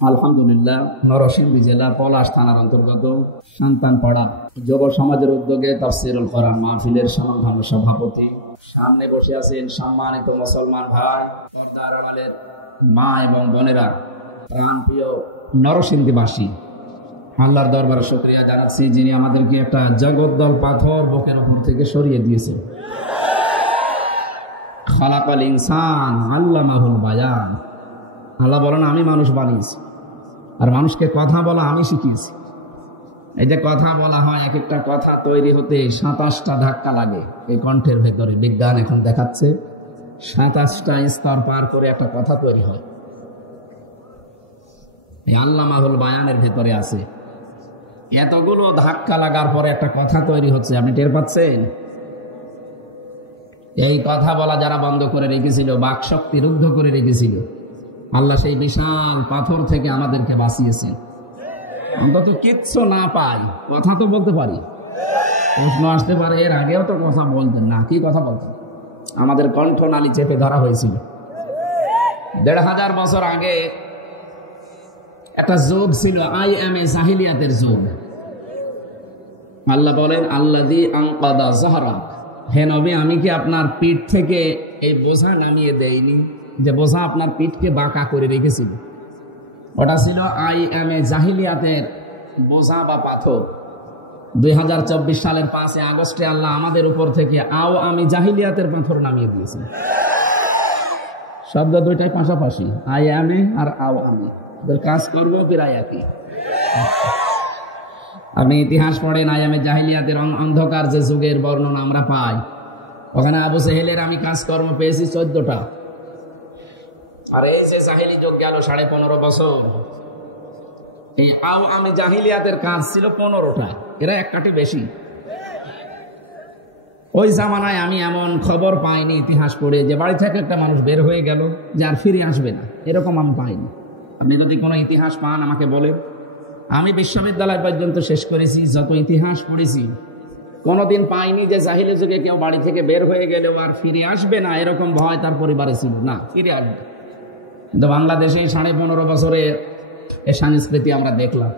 আলহামদুলিল্লাহ, নরসিংদী জেলা পলাশ থানার অন্তর্গত সন্তানপাড়া যুব সমাজের উদ্যোগে তাফসীরুল কোরআন মাহফিলের স্বনামধন্য সভাপতি। সামনে বসে আছেন সম্মানিত মুসলমান ভাই, পর্দার আড়ালের মা এবং বোনেরা, প্রাণপ্রিয় নরসিংদীবাসী। আল্লাহর দরবারে শুকরিয়া জানাচ্ছি, যিনি আমাদেরকে একটা জগদ্দল পাথর বুকের উপর থেকে সরিয়ে দিয়েছেন। খালাকাল ইনসান আল্লামাহুল বায়ান। আল্লাহ বলেন, আমি মানুষ বানিয়েছি আর মানুষকে কথা বলা আমি শিখিয়েছি। এই যে কথা বলা হয়, এক একটা কথা তৈরি হতে 27টা ধাক্কা লাগে এই কণ্ঠের ভেতরে। বিজ্ঞান এখন দেখাচ্ছে 27টা স্তর পার করে একটা কথা তৈরি হয়। এই আল্লামাহুল বায়ানের ভেতরে আছে। এতগুলো ধাক্কা লাগার পরে একটা কথা তৈরি হচ্ছে, আপনি টের পাচ্ছেন? এই কথা বলা যারা বন্ধ করে রেখেছিল, বাকশক্তি রুদ্ধ করে রেখেছিল, আল্লাহ সেই বিশাল পাথর থেকে আমাদেরকে বাঁচিয়েছেন। অন্তত কিচ্ছু না পাই, কথা তো বলতে পারি। প্রশ্ন আসতে পারে, এর আগেও তো কথা বলতেন না, কি কথা বলতেন? আমাদের কণ্ঠনালী চেপে ধরা হয়েছিল। 1500 বছর আগে একটা যুগ ছিল, আইএমএ জাহিলিয়াতের যুগ। আল্লাহ বলেন, আল্লাযী আনকাদা যাহরাক, হে নবী, আমি কি আপনার পিঠ থেকে এই বোঝা নামিয়ে দেইনি? যে বোঝা আপনার পিঠকে বাঁকা করে রেখেছিল, ওটা ছিল আইএমএ জাহিলিয়াতের বোঝা বা পাথর। 2024 সালের 5 আগস্টে আল্লাহ আমাদের উপর থেকে আমি জাহিলিয়াতের পাথর নামিয়ে দিয়েছেন। শব্দ দুইটাই পাশাপাশি, আইএমএ আর আমি, কাজ করবো প্রায় একই। আপনি ইতিহাস পড়েন, আইএমএ জাহিলিয়াতের অন্ধকার যে যুগের বর্ণনা আমরা পাই, ওখানে আবু সেহেলের আমি কাজকর্ম পেয়েছি 14টা। আর এই যে জাহিলি যুগ গেল 15.5 বছর, এই আমি জাহিলিয়াতের কাজ ছিল 15টা, এরা এক কাঠি বেশি। ওই জামানায় আমি এমন খবর পাইনি ইতিহাস পড়ে যে বাড়ি থেকে একটা মানুষ বের হয়ে গেল যে আর ফিরে আসবে না, এরকম আমি পাইনি। আপনি যদি কোনো ইতিহাস পান আমাকে বলেন। আমি বিশ্ববিদ্যালয় পর্যন্ত শেষ করেছি, যত ইতিহাস পড়েছি কোনোদিন পাইনি যে জাহিলি যুগে কেউ বাড়ি থেকে বের হয়ে গেলেও আর ফিরে আসবে না, এরকম ভয় তার পরিবারে ছিল না, ফিরে আসবে। কিন্তু বাংলাদেশে 15.5 বছরে এ সংস্কৃতি আমরা দেখলাম।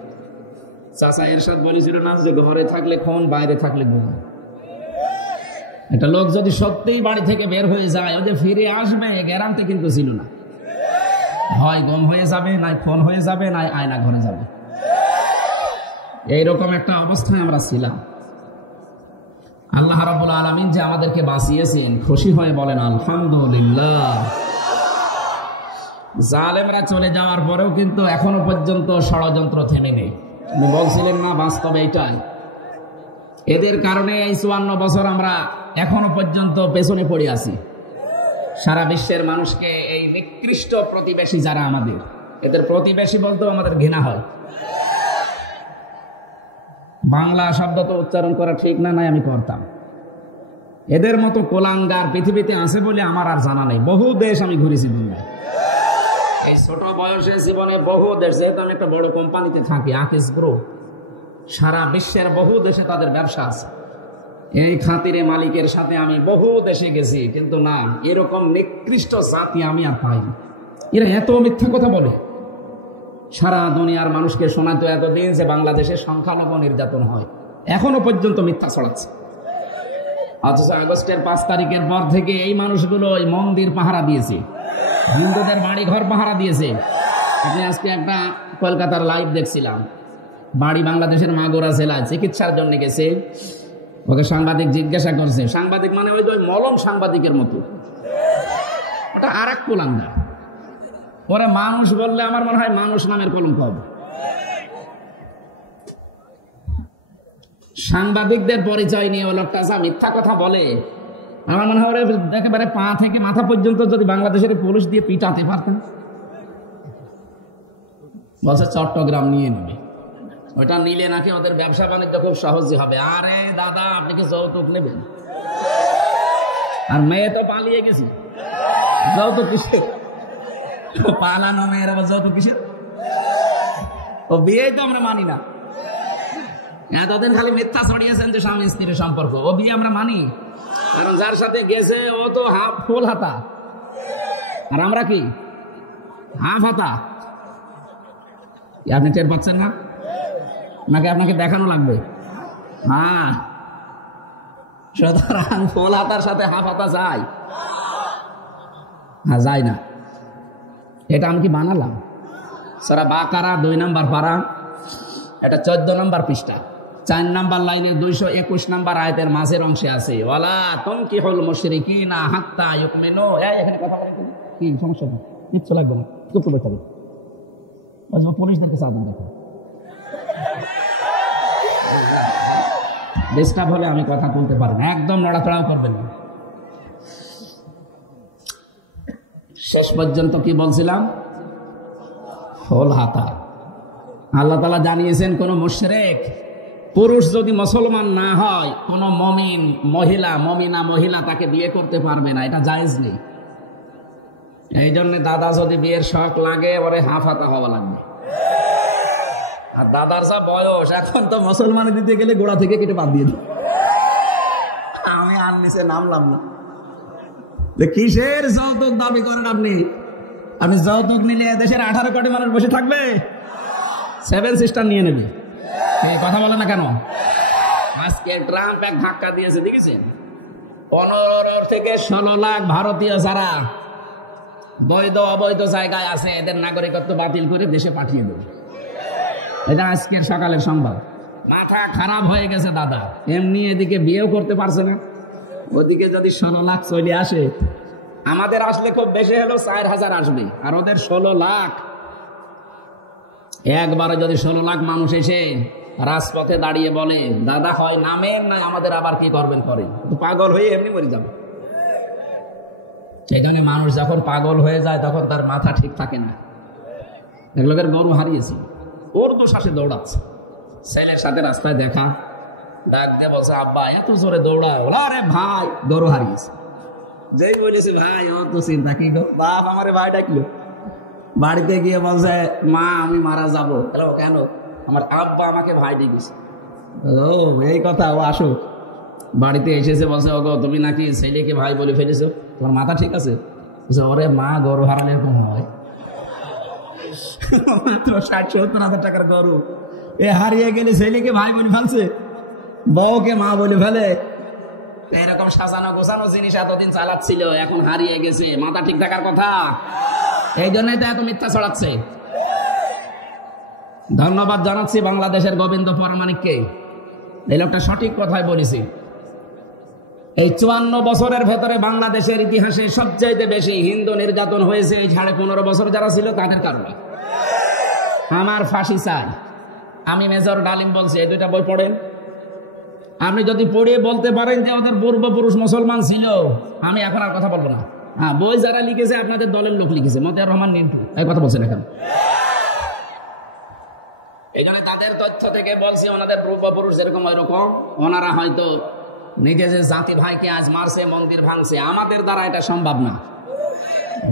চাচা এরশাদ বলেছিল না যে ঘরে থাকলে খুন, বাইরে থাকলে গুম। একটা লোক যদি সত্যিই বাড়ি থেকে বের হয়ে যায়, ও যে ফিরে আসবে গ্যারান্টি কিন্তু ছিল না। হয় গুম হয়ে যাবে, নাই খুন হয়ে যাবে, নাই আয়না ঘরে যাবে। এইরকম একটা অবস্থায় আমরা ছিলাম। আল্লাহ রাব্বুল আলামিন যে আমাদেরকে বাঁচিয়েছেন, খুশি হয়ে বলেন আলহামদুলিল্লাহ। জালেমরা চলে যাওয়ার পরেও কিন্তু এখনো পর্যন্ত ষড়যন্ত্র থেমে নেই। আপনি বলছিলেন না, বাস্তবে এইটাই। এদের কারণে এই 54 বছর আমরা এখনো পর্যন্ত পেছনে পড়ে আছি। সারা বিশ্বের মানুষকে এই নিকৃষ্ট প্রতিবেশী যারা আমাদের, এদের প্রতিবেশী বলতেও আমাদের ঘৃণা হয়। বাংলা শব্দ তো উচ্চারণ করা ঠিক না, নাই আমি করতাম। এদের মতো কোলাঙ্গার পৃথিবীতে আছে বলে আমার আর জানা নেই। বহু দেশ আমি ঘুরেছি দুনিয়ায়, এই ছোট বয়সে জীবনে বহু দেশে। আমি একটা বড় কোম্পানিতে থাকি, আকিস গ্রুপ। সারা বিশ্বের বহু দেশে তাদের ব্যবসা আছে। এই খাতিরে মালিকের সাথে আমি বহু দেশে গেছি, কিন্তু না, এরকম নিকৃষ্ট জাতি আমি আর পাইনি। এরা এত মিথ্যা কথা বলে। সারা দুনিয়ার মানুষকে শোনাতো এতদিন যে বাংলাদেশে সংখ্যালঘু নির্যাতন হয়, এখনো পর্যন্ত মিথ্যা ছড়াচ্ছে। অথচ আগস্টের 5 তারিখের পর থেকে এই মানুষগুলো ওই মন্দির পাহারা দিয়েছে, হিন্দুদের বাড়ি ঘর পাহারা দিয়েছে। আপনি আজকে একটা কলকাতার লাইভ দেখছিলাম, বাড়ি বাংলাদেশের মাগুরা জেলায় চিকিৎসার জন্য গেছে। ওকে সাংবাদিক জিজ্ঞাসা করছে, সাংবাদিক মানে ওই মলম সাংবাদিকের মতো, ওটা আর এক কুলাঙ্গা। ওরা মানুষ বললে আমার মনে হয় মানুষ নামের কলঙ্ক হবে। সাংবাদিকদের পরিচয় নিয়ে ও লোকটা যা মিথ্যা কথা বলে, আমার মনে হয় একেবারে পা থেকে মাথা পর্যন্ত যদি বাংলাদেশের পুলিশ দিয়ে পিটাতে পারতেন। বলছে চট্টগ্রাম নিয়ে নেবে, ওইটা নিলে নাকি ওদের ব্যবসা বাণিজ্য খুব সহজই হবে। আরে দাদা, আপনি কি যৌতুক নেবেন? আর মেয়ে তো পালিয়ে গেছি, যৌতুক কিসের? পালানো মেয়ের আবার যৌতুক কিসের? ও বিয়ে তো আমরা মানি না। এতদিন খালি মিথ্যা ছড়িয়েছেন যে স্বামী স্ত্রীর সম্পর্ক, ও বিয়ে আমরা মানি। কারণ যার সাথে গেছে ও তো ফুল হাতা, আর আমরা কি হাফ হাতা। আপনি টের পাচ্ছেন না নাকি আপনাকে দেখানো লাগবে? হ্যাঁ, সুতরাং ফুল হাতার সাথে হাফ হাতা যায়? হ্যাঁ, যায় না। এটা আমি কি বানালাম? সূরা বাকারা 2 নম্বর পারা, এটা 14 নম্বর পৃষ্ঠা, 4 নম্বর লাইনে 221 নম্বর আয়াতের মাঝের অংশে আছে, ওয়ালা তুনকিহুল মুশরিকিনা হাত্তা ইউমিনু। এখানে কথা বলে কি সমস্যা? কিচ্ছু লাগবে না, চুপ করে থাকবে। পুলিশদেরকে চাবেন, দেখো ডিস্টার্ব হলে আমি কথা বলতে পারি না, একদম নড়াচড়াও করবেন না। শেষ পর্যন্ত কি বলছিলাম? ফুল হাতা। আল্লাহ তাআলা জানিয়েছেন কোন মুশরিক পুরুষ যদি মুসলমান না হয়, কোন মুমিন মুমিনা মহিলা তাকে বিয়ে করতে পারবে না, এটা জায়েজ নেই। এই জন্য দাদা যদি বিয়ের শখ লাগে, ওরে হাফ হাতা হওয়া লাগবে। আর দাদার যা বয়স, এখন তো মুসলমানে দিতে গেলে গোড়া থেকে কেটে বাদ দিয়ে দিই। আমি আর নিচে নামলাম না। কিসের যৌতুক দাবি করেন আপনি? আপনি যৌতুক নিলে দেশের 18 কোটি মানুষ বসে থাকবে? 7 সিস্টার নিয়ে নেবে। কথা বলে না কেন? আজকে ট্রাম্প এক ধাক্কা দিয়েছে, দেখেছেন? 15 থেকে 16 লাখ ভারতীয় যারা বৈধ অবৈধ জায়গায় আছে, এদের নাগরিকত্ব বাতিল করে দেশে পাঠিয়ে দেবে। এটা আজকের সকালের সংবাদ। মাথা খারাপ হয়ে গেছে দাদা, এমনি এদিকে বিয়েও করতে পারছে না, ওদিকে যদি 16 লাখ চলে আসে, আমাদের আসলে খুব বেশি হলো 4000 আসবে, আর ওদের 16 লাখ। একবারে যদি 16 লাখ মানুষ এসে রাজপথে দাঁড়িয়ে বলে দাদা হয় নামেন না আমাদের আবার কি করবেন করেন, পাগল হয়ে এমনি মরে যাবে। সেখানে মানুষ যখন পাগল হয়ে যায় তখন তার মাথা ঠিক থাকে না। এক লোকের গরু হারিয়েছে, ওর দোষাসে দৌড়াচ্ছে, ছেলের সাথে রাস্তায় দেখা, ডাক দিয়ে বলছে আব্বা এত জোরে দৌড়ায়, আরে ভাই গরু হারিয়েছে। যেই বলেছে ভাই ও তো চিন্তা কি গো, বাপ আমারে ভাই ডাকলো। বাড়িতে গিয়ে বলছে মা আমি মারা যাবো। কেন? আমার আব্বা আমাকে ভাই ডেকেছে। ও এই কথা, ও আসো। বাড়িতে এসেছে, বলছে ওগো তুমি নাকি ছেলেকে ভাই বলে ফেলেছো, তোমার মাথা ঠিক আছে? ওরে মা, গরু হারালে এরকম হয়? মাত্র 60-70 হাজার টাকার গরু, এ হারিয়ে গেলে ছেলেকে ভাই বলে ফেলছে, বউকে মা বলে ফেলে। এরকম সাজানো গোছানো জিনিস এতদিন চালাচ্ছিল, এখন হারিয়ে গেছে, মাথা ঠিক থাকার কথা। এই জন্যই তো এত মিথ্যা ছড়াচ্ছে। ধন্যবাদ জানাচ্ছি বাংলাদেশের গোবিন্দ পরামানিককে, এই লোকটা সঠিক কথাই বলেছি। এই 54 বছরের ভেতরে বাংলাদেশের ইতিহাসে সবচাইতে বেশি হিন্দু নির্যাতন হয়েছে এই 15.5 বছর যারা ছিল তাদের কারণে। আমার ফাঁসি চাই। আমি মেজর ডালিম বলছি, এই 2টা বই পড়েন। আপনি যদি পড়ে বলতে পারেন যে ওদের পূর্বপুরুষ মুসলমান ছিল, আমি এখন আর কথা বলবো না। হ্যাঁ, বই যারা লিখেছে আপনাদের দলের লোক লিখেছে, মতিয়ার রহমান নিন্টু, এই কথা বলছেন এখন। এই জন্য তাদের তথ্য থেকে বলছি, ওনাদের পূর্বপুরুষ যেরকম ওইরকম, ওনারা হয়তো নিজেদের জাতি ভাইকে আজ মারছে, মন্দির ভাঙছে, আমাদের দ্বারা এটা সম্ভব না।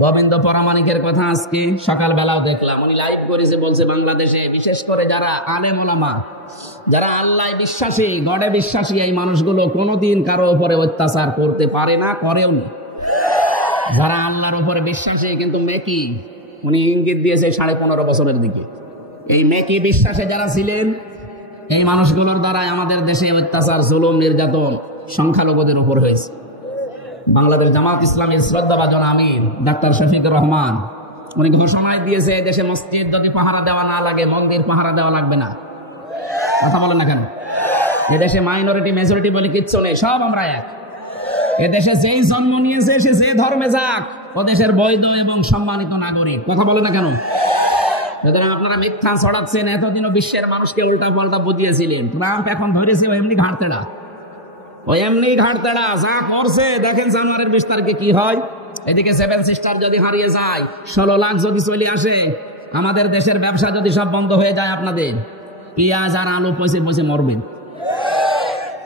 গোবিন্দ পরামানিকের কথা আজকে সকালবেলাও দেখলাম, উনি লাইভ করেছে, বলছে বাংলাদেশে বিশেষ করে যারা আলেম ওলামা, যারা আল্লাহ বিশ্বাসী, গডে বিশ্বাসী, এই মানুষগুলো কোনোদিন কারো উপরে অত্যাচার করতে পারে না, করেও না। যারা আল্লাহর উপরে বিশ্বাসী কিন্তু মেকি, উনি ইঙ্গিত দিয়েছে 15.5 বছরের দিকে, এই মেকি বিশ্বাসে যারা ছিলেন, এই মানুষগুলোর দ্বারাই আমাদের দেশে অত্যাচার, জুলুম, নির্যাতন সংখ্যালঘুদের উপর হয়েছে। বাংলাদেশ জামাত ইসলামীর শ্রদ্ধাভাজন আমির ডাক্তার শফিকুর রহমান, উনি ঘোষণায় দিয়েছে দেশে মসজিদ যদি পাহারা দেওয়া না লাগে, মন্দির পাহারা দেওয়া লাগবে না। কথা বলেন না কেন? এদেশে মাইনরিটি মেজরিটি বলে কিচ্ছু নেই, সব আমরা এক। এদেশে যেই জন্ম নিয়েছে সে যে ধর্মে যাক, ও দেশের বৈধ এবং সম্মানিত নাগরিক। কথা বলে না কেন? সুতরাং আপনারা মিথ্যা ছড়াচ্ছেন, এতদিনও বিশ্বের মানুষকে উল্টা পাল্টা বুঝিয়েছিলেন। ট্রাম্প এখন ধরেছে ও এমনি ঘাড়তেড়া, ও এমনি ঘাড়তেড়া, যা করছে দেখেন জানুয়ারির 20 তারিখে কি হয়। এদিকে 7 সিস্টার যদি হারিয়ে যায়, 16 লাখ যদি চলে আসে, আমাদের দেশের ব্যবসা যদি সব বন্ধ হয়ে যায়, আপনাদের পেঁয়াজ আর আলু পয়সে পয়সে মরবেন।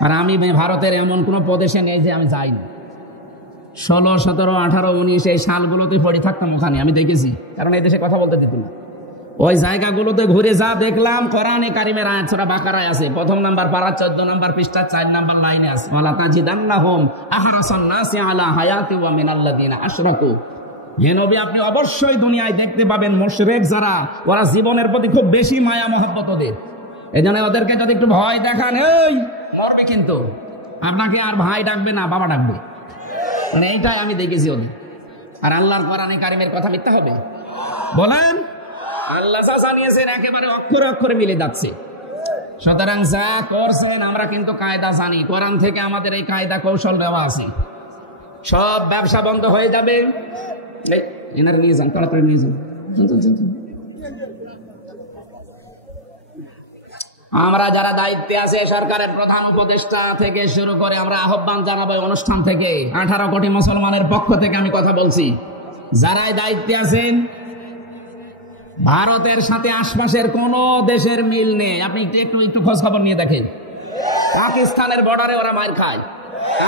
আর আমি ভারতের এমন কোন প্রদেশে নেই যে আমি যাইনি। 16, 17, 18, 19 এই সালগুলোতে পড়ে থাকতাম ওখানে, আমি দেখেছি, কারণ এই দেশে কথা বলতে দিত না। ওই জায়গাগুলোতে ঘুরে যা দেখলাম, কোরআনে কারিমের আয়াত সূরা বাকারায় আছে, 1 নম্বর পারা 14 নম্বর পৃষ্ঠা 4 নম্বর লাইনে আছে, ওয়ালা তাজিদান্নাহুম আহরাসান নাসি আলা হায়াতি ওয়া মিনাল্লাযিনা আশরাকু যে নবী আপনি অবশ্যই দুনিয়ায় দেখতে পাবেন মুশরিক যারা, ওরা জীবনের প্রতি খুব বেশি মায়া মহব্বত ওদের। এই জন্য ওদেরকে যদি একটু ভয় দেখান, এই মরবে কিন্তু, আপনাকে আর ভাই ডাকবে না, বাবা ডাকবে। মানে এইটাই আমি দেখেছি ওদের। আর আল্লাহর কোরআনে কারিমের কথা মিথ্যা হবে? বলেন, আল্লাহ যা জানিয়েছেন একেবারে অক্ষরে অক্ষরে মিলে যাচ্ছে। সুতরাং যা করছেন আমরা কিন্তু কায়দা জানি, কোরআন থেকে আমাদের এই কায়দা কৌশল দেওয়া আছে। সব ব্যবসা বন্ধ হয়ে যাবে। এনারা নিয়ে যান, তাড়াতাড়ি নিয়ে যান। আমরা যারা দায়িত্বে আছে, সরকারের প্রধান উপদেষ্টা থেকে শুরু করে, আমরা আহ্বান জানাবো অনুষ্ঠান থেকে, 18 কোটি মুসলমানের পক্ষ থেকে আমি কথা বলছি, যারাই দায়িত্বে আছেন, ভারতের সাথে আশপাশের কোন দেশের মিল নেই। আপনি একটু খোঁজ খবর নিয়ে দেখেন। পাকিস্তানের বর্ডারে ওরা মার খায়,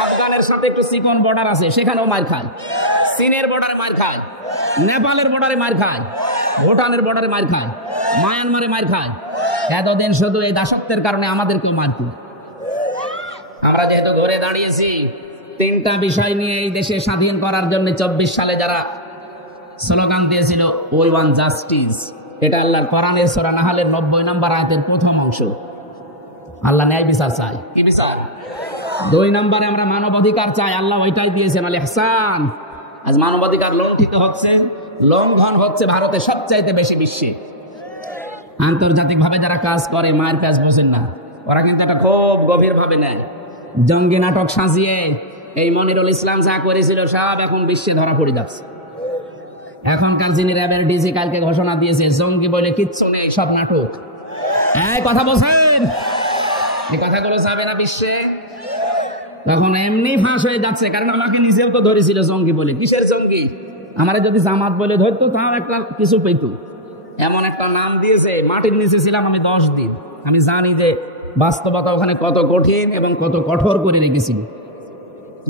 আফগানের সাথে একটু চিকন বর্ডার আছে, সেখানেও মার খায়, চীনের বর্ডারে মার খায়, নেপালের বর্ডারে মার খায়, ভুটানের বর্ডারে মার খায়, মায়ানমারে মার খায়। এতদিন শুধু এই দাসত্বের কারণে আমাদেরকেও মারত। আমরা যেহেতু ঘুরে দাঁড়িয়েছি, 3টা বিষয় নিয়ে এই দেশে স্বাধীন করার জন্য 24 সালে যারা স্লোগান দিয়েছিল, উই ওয়ান্ট জাস্টিস, এটা আল্লাহর কোরআনের সূরা নাহলের 90 নম্বর আয়াতের প্রথম অংশ। আল্লাহ ন্যায় বিচার চাই। কি বিচার? 2 নম্বরে আমরা মানবাধিকার চাই, আল্লাহ ওইটাই দিয়েছেন, আল ইহসান। আজ মানবাধিকার লঙ্ঘিত হচ্ছে, লঙ্ঘন হচ্ছে ভারতে সবচাইতে বেশি বিশ্বে। আন্তর্জাতিকভাবে যারা কাজ করে, মায়ের কাজ বোঝেন না, ওরা কিন্তু এটা খুব গভীর ভাবে নেয়। জঙ্গি নাটক সাজিয়ে এই মনিরুল ইসলাম যা করেছিল সব এখন বিশ্বে ধরা পড়ে যাচ্ছে। এখনকার যিনি র্যাবের ডিজি কালকে ঘোষণা দিয়েছে, জঙ্গি বলে কিচ্ছু নেই, সব নাটক। এই কথা বলছেন, এই কথাগুলো যাবে না বিশ্বে, তখন এমনি ফাঁস হয়ে যাচ্ছে। কারণ আমাকে নিজেও তো ধরেছিল জঙ্গি বলে। কিসের জঙ্গি? আমারে যদি জামাত বলে ধরতো তাও একটা কিছু পেত। এমন একটা নাম দিয়েছে, মাটির নিচে ছিলাম আমি 10 দিন। আমি জানি যে বাস্তবতা ওখানে কত কঠিন এবং কত কঠোর করে রেখেছিল।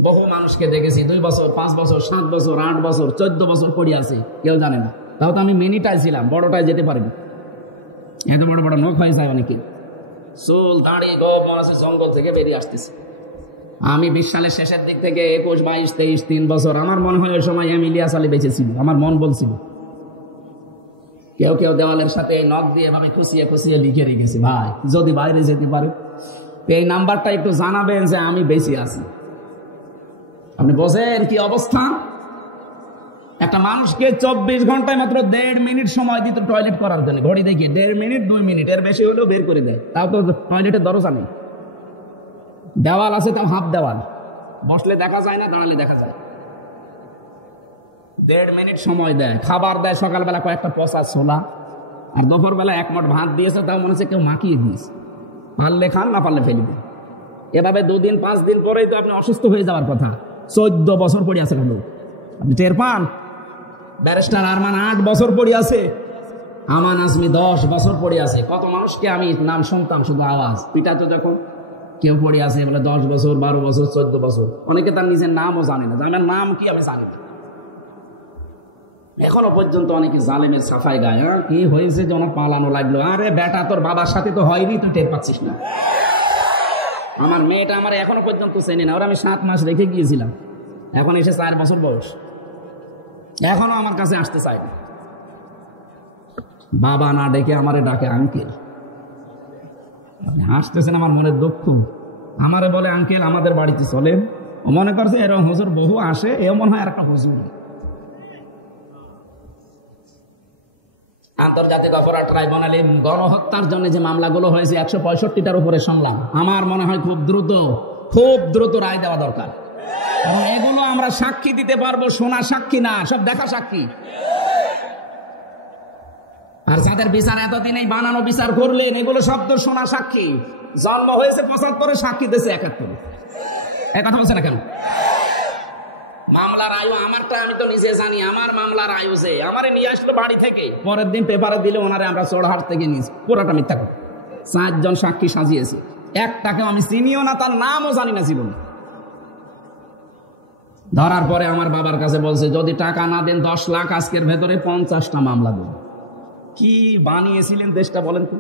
বহু মানুষকে দেখেছি 2 বছর, 5 বছর, 7 বছর, 8 বছর, 14 বছর পড়ে আছে, কেউ জানে না। তাও তো আমি মিনিটায় ছিলাম, বড়টায় যেতে পারিনি। এত বড় বড় নখ হয়ে যায় অনেকে, চুল দাড়ি গোপ আছে, জঙ্গল থেকে বেরিয়ে আসতেছে। আমি 20 সালের শেষের দিক থেকে 21, 22, 23, 3 বছর, আমার মনে হয় ওই সময় ইলিয়াস আলী বেঁচে ছিল। আমার মন বলছিল, কেউ কেউ দেওয়ালের সাথে নখ দিয়ে এভাবে খুশিয়ে খুশিয়ে লিখে রেখেছি, ভাই যদি বাইরে যেতে পারে এই নাম্বারটা একটু জানাবেন যে আমি বেঁচে আছি। আপনি বোঝেন কি অবস্থা? একটা মানুষকে 24 ঘন্টায় মাত্র 1.5 মিনিট সময় দিত টয়লেট করার জন্য। ঘড়ি দেখিয়ে 1.5 মিনিট, 2 মিনিট, এর বেশি হলেও বের করে দেয়। তাও তো টয়লেটের দরজা নেই, দেওয়াল আছে, তাও হাফ দেওয়াল, বসলে দেখা যায় না, দাঁড়ালে দেখা যায়। 1.5 মিনিট সময় দেয়, খাবার দেয়, সকালবেলা কয়েকটা পচা ছোলা, আর দুপুরবেলা 1 মুঠ ভাত দিয়েছে, তাও মনে হচ্ছে কেউ মাখিয়ে দিয়েছে। পারলে খান, না পারলে ফেলে দিন। এভাবে 2 দিন 5 দিন পরেই তো আপনি অসুস্থ হয়ে যাওয়ার কথা। 14 বছর পড়ে আছে লোক, আপনি টের পান? ব্যারিস্টার আরমান 8 বছর পড়ে আছে, আমান আজমি 10 বছর পড়ে আছে। কত মানুষকে আমি নাম শুনতাম, শুধু আওয়াজ পিটাতো যখন, কেউ পড়ে আছে বলে 10 বছর, 12 বছর, 14 বছর। অনেকে তার নিজের নামও জানে না, আমার নাম কি আমি জানি না। এখনো পর্যন্ত অনেকে জালেমের সাফাই গায়। কি হয়েছে যে ওনার পালানো লাগলো? আরে বেটা, তোর বাবার সাথে তো হয়নি, তুই টের পাচ্ছিস না। আমার মেয়েটা আমার এখনো পর্যন্ত চেনে না, ওরা আমি 7 মাস রেখে গিয়েছিলাম, এখন এসে 4 বছর বয়স, এখনো আমার কাছে আসতে চায় না। বাবা না ডেকে আমারে ডাকে আঙ্কেল। হাসতেছেন, আমার মনের দুঃখ। আমারে বলে আঙ্কেল, আমাদের বাড়িতে চলেন। মনে করছে এরকম হুজুর বহু আসে, এ মনে হয় আর একটা হুজুর। আন্তর্জাতিক অপরাধ ট্রাইব্যুনালে গণহত্যার জন্য যে মামলাগুলো হয়েছে 165টার উপরে শুনলাম। আমার মনে হয় খুব দ্রুত রায় দেওয়া দরকার। কারণ এগুলো আমরা সাক্ষী দিতে পারবো, শোনা সাক্ষী না, সব দেখা সাক্ষী। আর যাদের বিচার এতদিনেই বানানো বিচার করলেন, এগুলো সব তো শোনা সাক্ষী। জন্ম হয়েছে 75-এ, সাক্ষী দিয়েছে 71-এ। এই কথা বলছে না কেন? মামলার আয়ু আমারটা আমি তো নিজে জানি। আমার মামলার আয়ু যে আমারে নিয়ে আসলো বাড়ি থেকে, পরের দিন পেপারে দিলে ওনারে আমরা চোরহাট থেকে নিয়েছি। পুরোটা মিথ্যা কথা। 4 জন সাক্ষী সাজিয়েছে, একটাকেও আমি চিনিও না, তার নামও জানি না জীবনে। ধরার পরে আমার বাবার কাছে বলছে, যদি টাকা না দেন 10 লাখ, আজকের ভেতরে 50টা মামলা দেন। কি বানিয়েছিলেন দেশটা বলেন তো?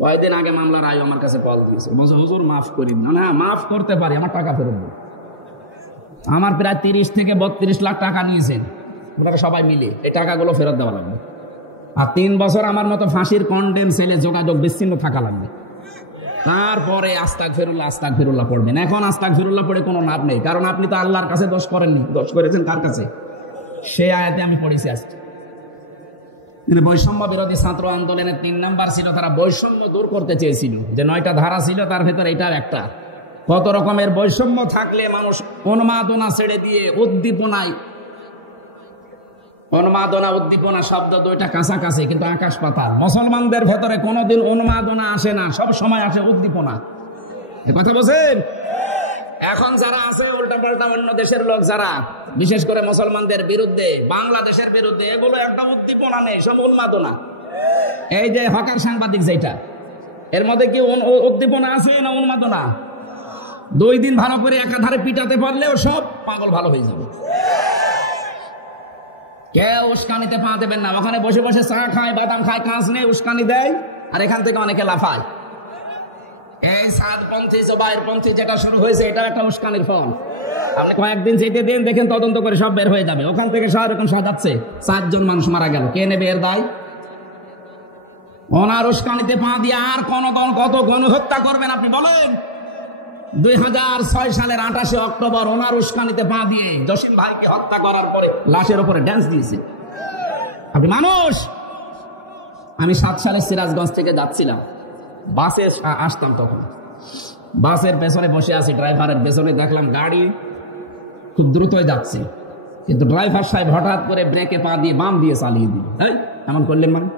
কয়েকদিন আগে মামলার আয়ু আমার কাছে কল দিয়েছে, বলছে হুজুর মাফ করি না। না, মাফ করতে পারি, আমার টাকা ফেরত দিন। আমার প্রায় 30 থেকে 32 লাখ টাকা নিয়েছেন ওনারা সবাই মিলে, এই টাকাগুলো ফেরত দেওয়া লাগবে। আর 3 বছর আমার মতো ফাঁসির কন্ডেম সেলে যোগাযোগ বিচ্ছিন্ন থাকা লাগবে। তারপরে আস্তাগফিরুল্লাহ পড়বেন। এখন আস্তাগফিরুল্লাহ পড়ে কোনো লাভ নেই, কারণ আপনি তো আল্লাহর কাছে দোষ করেননি, দোষ করেছেন কার কাছে? সে আয়াতে আমি পড়েছি আজকে। বৈষম্য বিরোধী ছাত্র আন্দোলনের 3 নাম্বার ছিল, তারা বৈষম্য দূর করতে চেয়েছিল। যে 9টা ধারা ছিল তার ভেতরে এটাও একটা। কত রকমের বৈষম্য থাকলে মানুষ উন্মাদনা ছেড়ে দিয়ে উদ্দীপনা শব্দ দুইটা কাছাকাছি, কিন্তু আকাশ পাতাল। মুসলমানদের ভেতরে কোনোদিন উন্মাদনা আসে না, সব সময় আসে উদ্দীপনা। এ কথা বলছেন? এখন যারা আছে উল্টাপাল্টা অন্য দেশের লোক, যারা বিশেষ করে মুসলমানদের বিরুদ্ধে, বাংলাদেশের বিরুদ্ধে, এগুলো একটা উদ্দীপনা নেই, সব উন্মাদনা। এই যে হকার সাংবাদিক যেটা, এর মধ্যে কি উদ্দীপনা আছে না উন্মাদনা? 2 দিন ভালো করে একাধারে পিটাতে পারলেও সব পাগল ভালো হয়ে যাবে। কেউ উস্কানিতে পা দেবেন না। ওখানে বসে বসে চা খায়, বাদাম খায়, কাজ নেই, উস্কানি দেয়, আর এখান থেকে অনেকে লাফায়। এই সাতপন্থী জোবাইরপন্থী যেটা শুরু হয়েছে, এটা একটা উস্কানির ফল। আপনি কয়েকদিন যেতে দিন, দেখেন তদন্ত করে সব বের হয়ে যাবে। ওখান থেকে এরকম সাজাচ্ছে 4 জন মানুষ মারা গেল, কে নেবে এর দায়? ওনার উস্কানিতে পা দিয়ে আর কত গণহত্যা করবেন আপনি বলেন? 2006 সালের 28 অক্টোবর ওনার উস্কানিতে পা দিয়ে জসিম ভাইকে হত্যা করার পরে লাশের উপরে ড্যান্স দিয়েছে। আপনি মানুষ। আমি 7 সালে সিরাজগঞ্জ থেকে যাচ্ছিলাম, বাসে আসতাম, তখন বাসের পেছনে বসে আছি, ড্রাইভারের পেছনে দেখলাম গাড়ি খুব দ্রুতই যাচ্ছে, কিন্তু ড্রাইভার সাহেব হঠাৎ করে ব্রেকে পা দিয়ে বাম দিয়ে চালিয়ে দিল। হ্যাঁ, এমন করলেন মানে?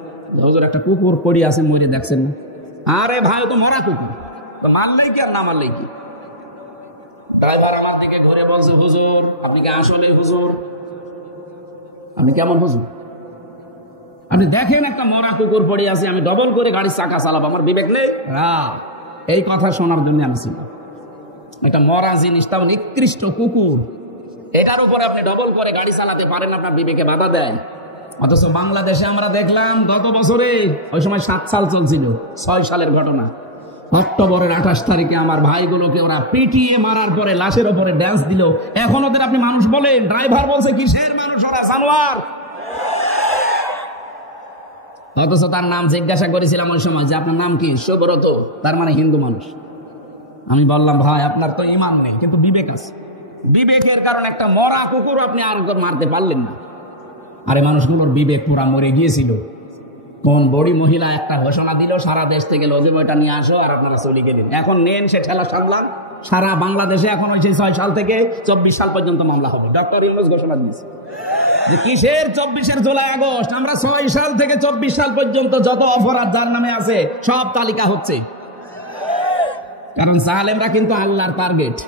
হুজুর একটা কুকুর পড়ে আছে, মরে, দেখছেন না? আরে ভাই, ও তো মরা কুকুর, তো মারলেই কি আর না মারলেই কি? ড্রাইভার আমার দিকে ঘুরে বলছে, হুজুর আপনি কি আসলে হুজুর? আপনি কেমন হুজুর? আপনি দেখেন একটা মরা কুকুর পড়ে আছে, আমি ডবল করে গাড়ির চাকা চালাবো, আমার বিবেক নেই? এই কথা শোনার জন্য আমি ছিলাম। একটা মরা জিনিস, তাও নিকৃষ্ট কুকুর, এটার উপরে আপনি ডবল করে গাড়ি চালাতে পারেন, আপনার বিবেকে বাধা দেয়। অথচ বাংলাদেশে আমরা দেখলাম গত বছরে, ওই সময় 7 সাল চলছিল, 6 সালের ঘটনা, অক্টোবরের 28 তারিখে আমার ভাইগুলোকে ওরা পিটিয়ে মারার পরে লাশের ওপরে ড্যান্স দিল। এখন ওদের আপনি মানুষ বলেন? ড্রাইভার বলছে কিসের মানুষ, ওরা জানোয়ার। অথচ তার নাম জিজ্ঞাসা করেছিলাম ওই সময় যে আপনার নাম কি? সুব্রত, তার মানে হিন্দু মানুষ। আমি বললাম, ভাই আপনার তো ঈমান নেই, কিন্তু বিবেক আছে। বিবেকের কারণে একটা মরা কুকুর আপনি আর মারতে পারলেন না। আরে মানুষগুলোর বিবেক পুরা মরে গিয়েছিল। কোন বড়ি মহিলা একটা ঘোষণা দিল, সারা দেশ থেকে লজিময়টা নিয়ে আসো, আর আপনারা চলে গেলেন। এখন নেন, সে ঠেলা সামলান। সারা বাংলাদেশে এখন ওই 6 সাল থেকে 24 সাল পর্যন্ত মামলা হবে। ডক্টর ইউনূস ঘোষণা দিয়েছে যে কিসের 24 জুলাই আগস্ট, আমরা 6 সাল থেকে 24 সাল পর্যন্ত যত অপরাধ যার নামে আছে সব তালিকা হচ্ছে। কারণ জালেমরা কিন্তু আল্লাহর টার্গেট।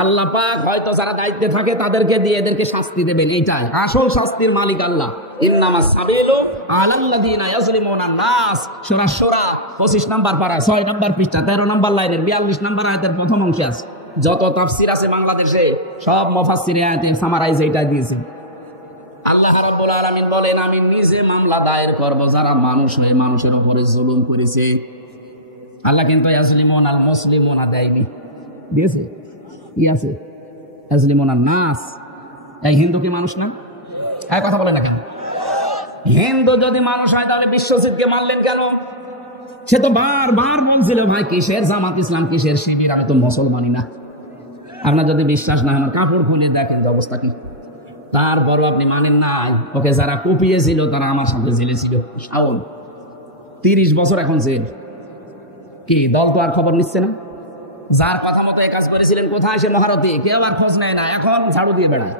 আল্লাহ পাক হয়তো যারা দায়িত্বে থাকে তাদেরকে দিয়ে এদেরকে শাস্তি দেবেন, এইটাই আসল শাস্তির মালিক আল্লাহ। ইন্নামাস সাবিলু আলাল্লাযিনা ইয়াজলিমুনান নাস, সূরা শূরা 25 নম্বর পারা 6 নম্বর পৃষ্ঠা 13 নম্বর লাইনের 42 নম্বর আয়াতের প্রথম অংশে আছে। যত তাফসীর আছে বাংলাদেশে সব মুফাসসির আয়াতে সামারাইজ এইটাই দিয়েছেন। আল্লাহ রাব্বুল আলামিন বলেন, আমি নিজে মামলা দায়ের করব যারা মানুষ হয়ে মানুষের উপরে জুলুম করেছে। আল্লাহ কিন্তু ইয়াজলিমুনাল মুসলিমুনা দেয়নি, দিয়েছে কি আছে? ইয়াজলিমুনান নাস। এই হিন্দু কি মানুষ না? এই কথা বলে না কেন? হিন্দু যদি মানুষ হয় তাহলে বিশ্বজিৎকে মারলেন কেন? সে তো বারবার বলছিল, ভাই কিসের জামাত ইসলাম, কিসের শিবির, আমি তো মুসলমানই না। আপনার যদি বিশ্বাস না হয় আমার কাপড় খুলে দেখেন যে অবস্থা কি। তারপরও আপনি মানেন নাই। ওকে যারা কুপিয়েছিল তারা আমার সাথে জেলে ছিল। শাওন 30 বছর এখন জেল। কি দল তো আর খবর নিচ্ছে না? যার কথা মতো এই কাজ করেছিলেন কোথায় সে মহারথী, কেউ আর খোঁজ নেয় না। এখন ঝাড়ু দিয়ে বেড়ায়।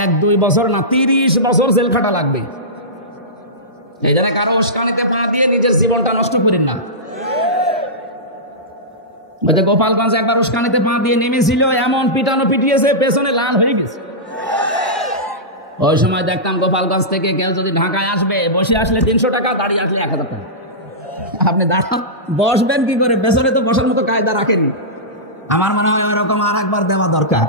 1-2 বছর না, 30 বছর জেল খাটা লাগবে। এই জন্য কারো উস্কানিতে পা দিয়ে নিজের জীবনটা নষ্ট করেন না। ওই যে গোপালগঞ্জে একবার উস্কানিতে পা দিয়ে নেমেছিল, এমন পিটানো পিটিয়েছে পেছনে লাল হয়ে গেছে। ওই সময় দেখতাম গোপালগঞ্জ থেকে কেউ যদি ঢাকায় আসবে, বসে আসলে 300 টাকা, দাঁড়িয়ে আসলে 1000 টাকা। আপনি দাঁড়ান, বসবেন কি করে? পেছনে তো বসার মতো কায়দা রাখেনি। আমার মনে হয় এরকম আর একবার দেওয়া দরকার।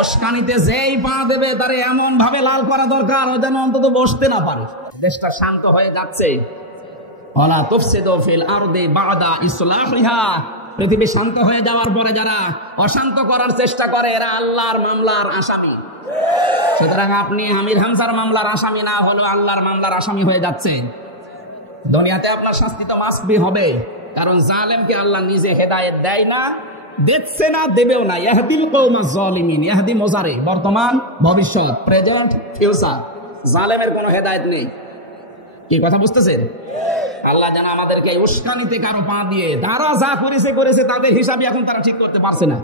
উস্কানিতে যেই পা দেবে তারে এমন ভাবে লাল করা দরকার ও যেন অন্তত বসতে না পারে। দেশটা শান্ত হয়ে যাচ্ছে। ওয়ালা তুফসিদু ফিল আরদি বাদা ইসলাহিহা, পৃথিবী শান্ত হয়ে যাওয়ার পরে যারা অশান্ত করার চেষ্টা করে এরা আল্লাহর মামলার আসামি। সুতরাং আপনি আমির হামজার মামলার আসামি না হলেও আল্লাহর মামলার আসামি হয়ে যাচ্ছেন। দুনিয়াতে আপনার শাস্তি তো মাস্ট বি হবে, কারণ জালেমকে আল্লাহ নিজে হেদায়েত দেয় না, দেখছে না, দেবেও না। ইয়াহদিল কওমাজ জালিমিন, ইয়াহদি মুজারি, বর্তমান, ভবিষ্যৎ, প্রেজেন্ট, ফিউচার। জালেমের কোনো হেদায়েত নেই। কি কথা বুঝতেছেন? আল্লাহ যেন আমাদেরকে উস্কানিতে কারো পা দিয়ে তারা যা করেছে তাদের হিসাবে এখন তারা ঠিক করতে পারছে না।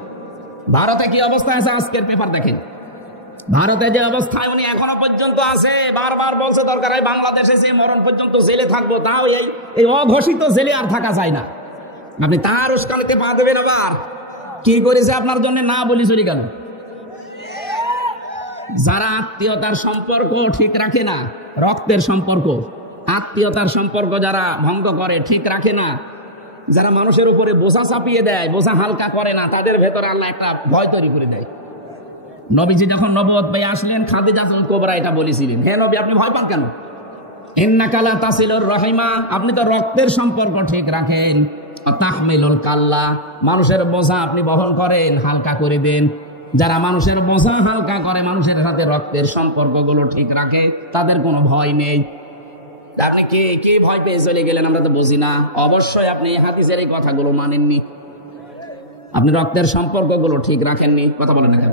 ভারতে কি অবস্থা আছে আজকের পেপার দেখেন। ভারতে যে অবস্থায় উনি এখনো পর্যন্ত আছে, বারবার বলছে দরকার হয় বাংলাদেশে যে মরণ পর্যন্ত জেলে থাকবো, তাও এই অঘোষিত জেলে আর থাকা যায় না। আপনি তার উস্কানিতে পা দেবেন। আবার কি করেছে আপনার জন্য না বলি চলে গেল। যারা আত্মীয়তার সম্পর্ক ঠিক রাখে না, রক্তের সম্পর্ক, আত্মীয়তার সম্পর্ক যারা ভঙ্গ করে, ঠিক রাখে না, যারা মানুষের উপরে বোঝা চাপিয়ে দেয়, বোঝা হালকা করে না, তাদের ভেতরে আল্লাহ একটা ভয় তৈরি করে দেয়। নবীজি যখন নবুয়ত পেয়ে আসলেন, খাদিজাতুল কুবরা এটা বলেছিলেন, হে নবী আপনি ভয় পান কেন? ইন্নাকা লা তাসিলুর রাহিমা, আপনি তো রক্তের সম্পর্ক ঠিক রাখেন। তাহমিলুল কাল্লা, মানুষের বোঝা আপনি বহন করেন, হালকা করে দেন। যারা মানুষের বোঝা হালকা করে, মানুষের সাথে রক্তের সম্পর্কগুলো ঠিক রাখে, তাদের কোনো ভয় নেই। আপনি কি ভয় পেয়ে চলে গেলেন আমরা তো বুঝি না। অবশ্যই আপনি হাদিসের এই কথাগুলো মানেননি, আপনি রক্তের সম্পর্কগুলো ঠিক রাখেননি। কথা বলেন না কেন?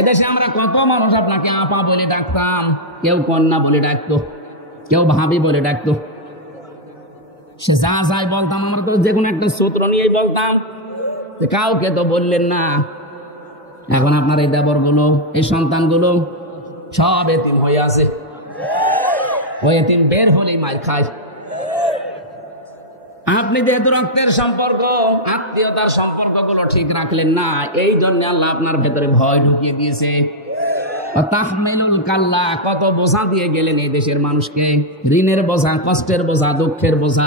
এদেশে আমরা কত মানুষ আপনাকে আপা বলে ডাকতাম, কেউ কন্যা বলে ডাকতো, কেউ ভাবি বলে ডাকতো। সে যা যাই বলতাম, আমরা তো যে কোনো একটা সূত্র নিয়েই বলতাম, কাউকে তো বললেন না। এখন আপনার এই দেবরগুলো, এই সন্তানগুলো সব এতিম হয়ে আছে। ওই এতিম বের হলেই মার খায়। আপনি যেহেতু রক্তের সম্পর্ক, আত্মীয়তার সম্পর্কগুলো ঠিক রাখলেন না, এই জন্য আল্লাহ আপনার ভেতরে ভয় ঢুকিয়ে দিয়েছে। তাহমিলুল কাল্লা, কত বোঝা দিয়ে গেলেন এই দেশের মানুষকে, ঋণের বোঝা, কষ্টের বোঝা, দুঃখের বোঝা।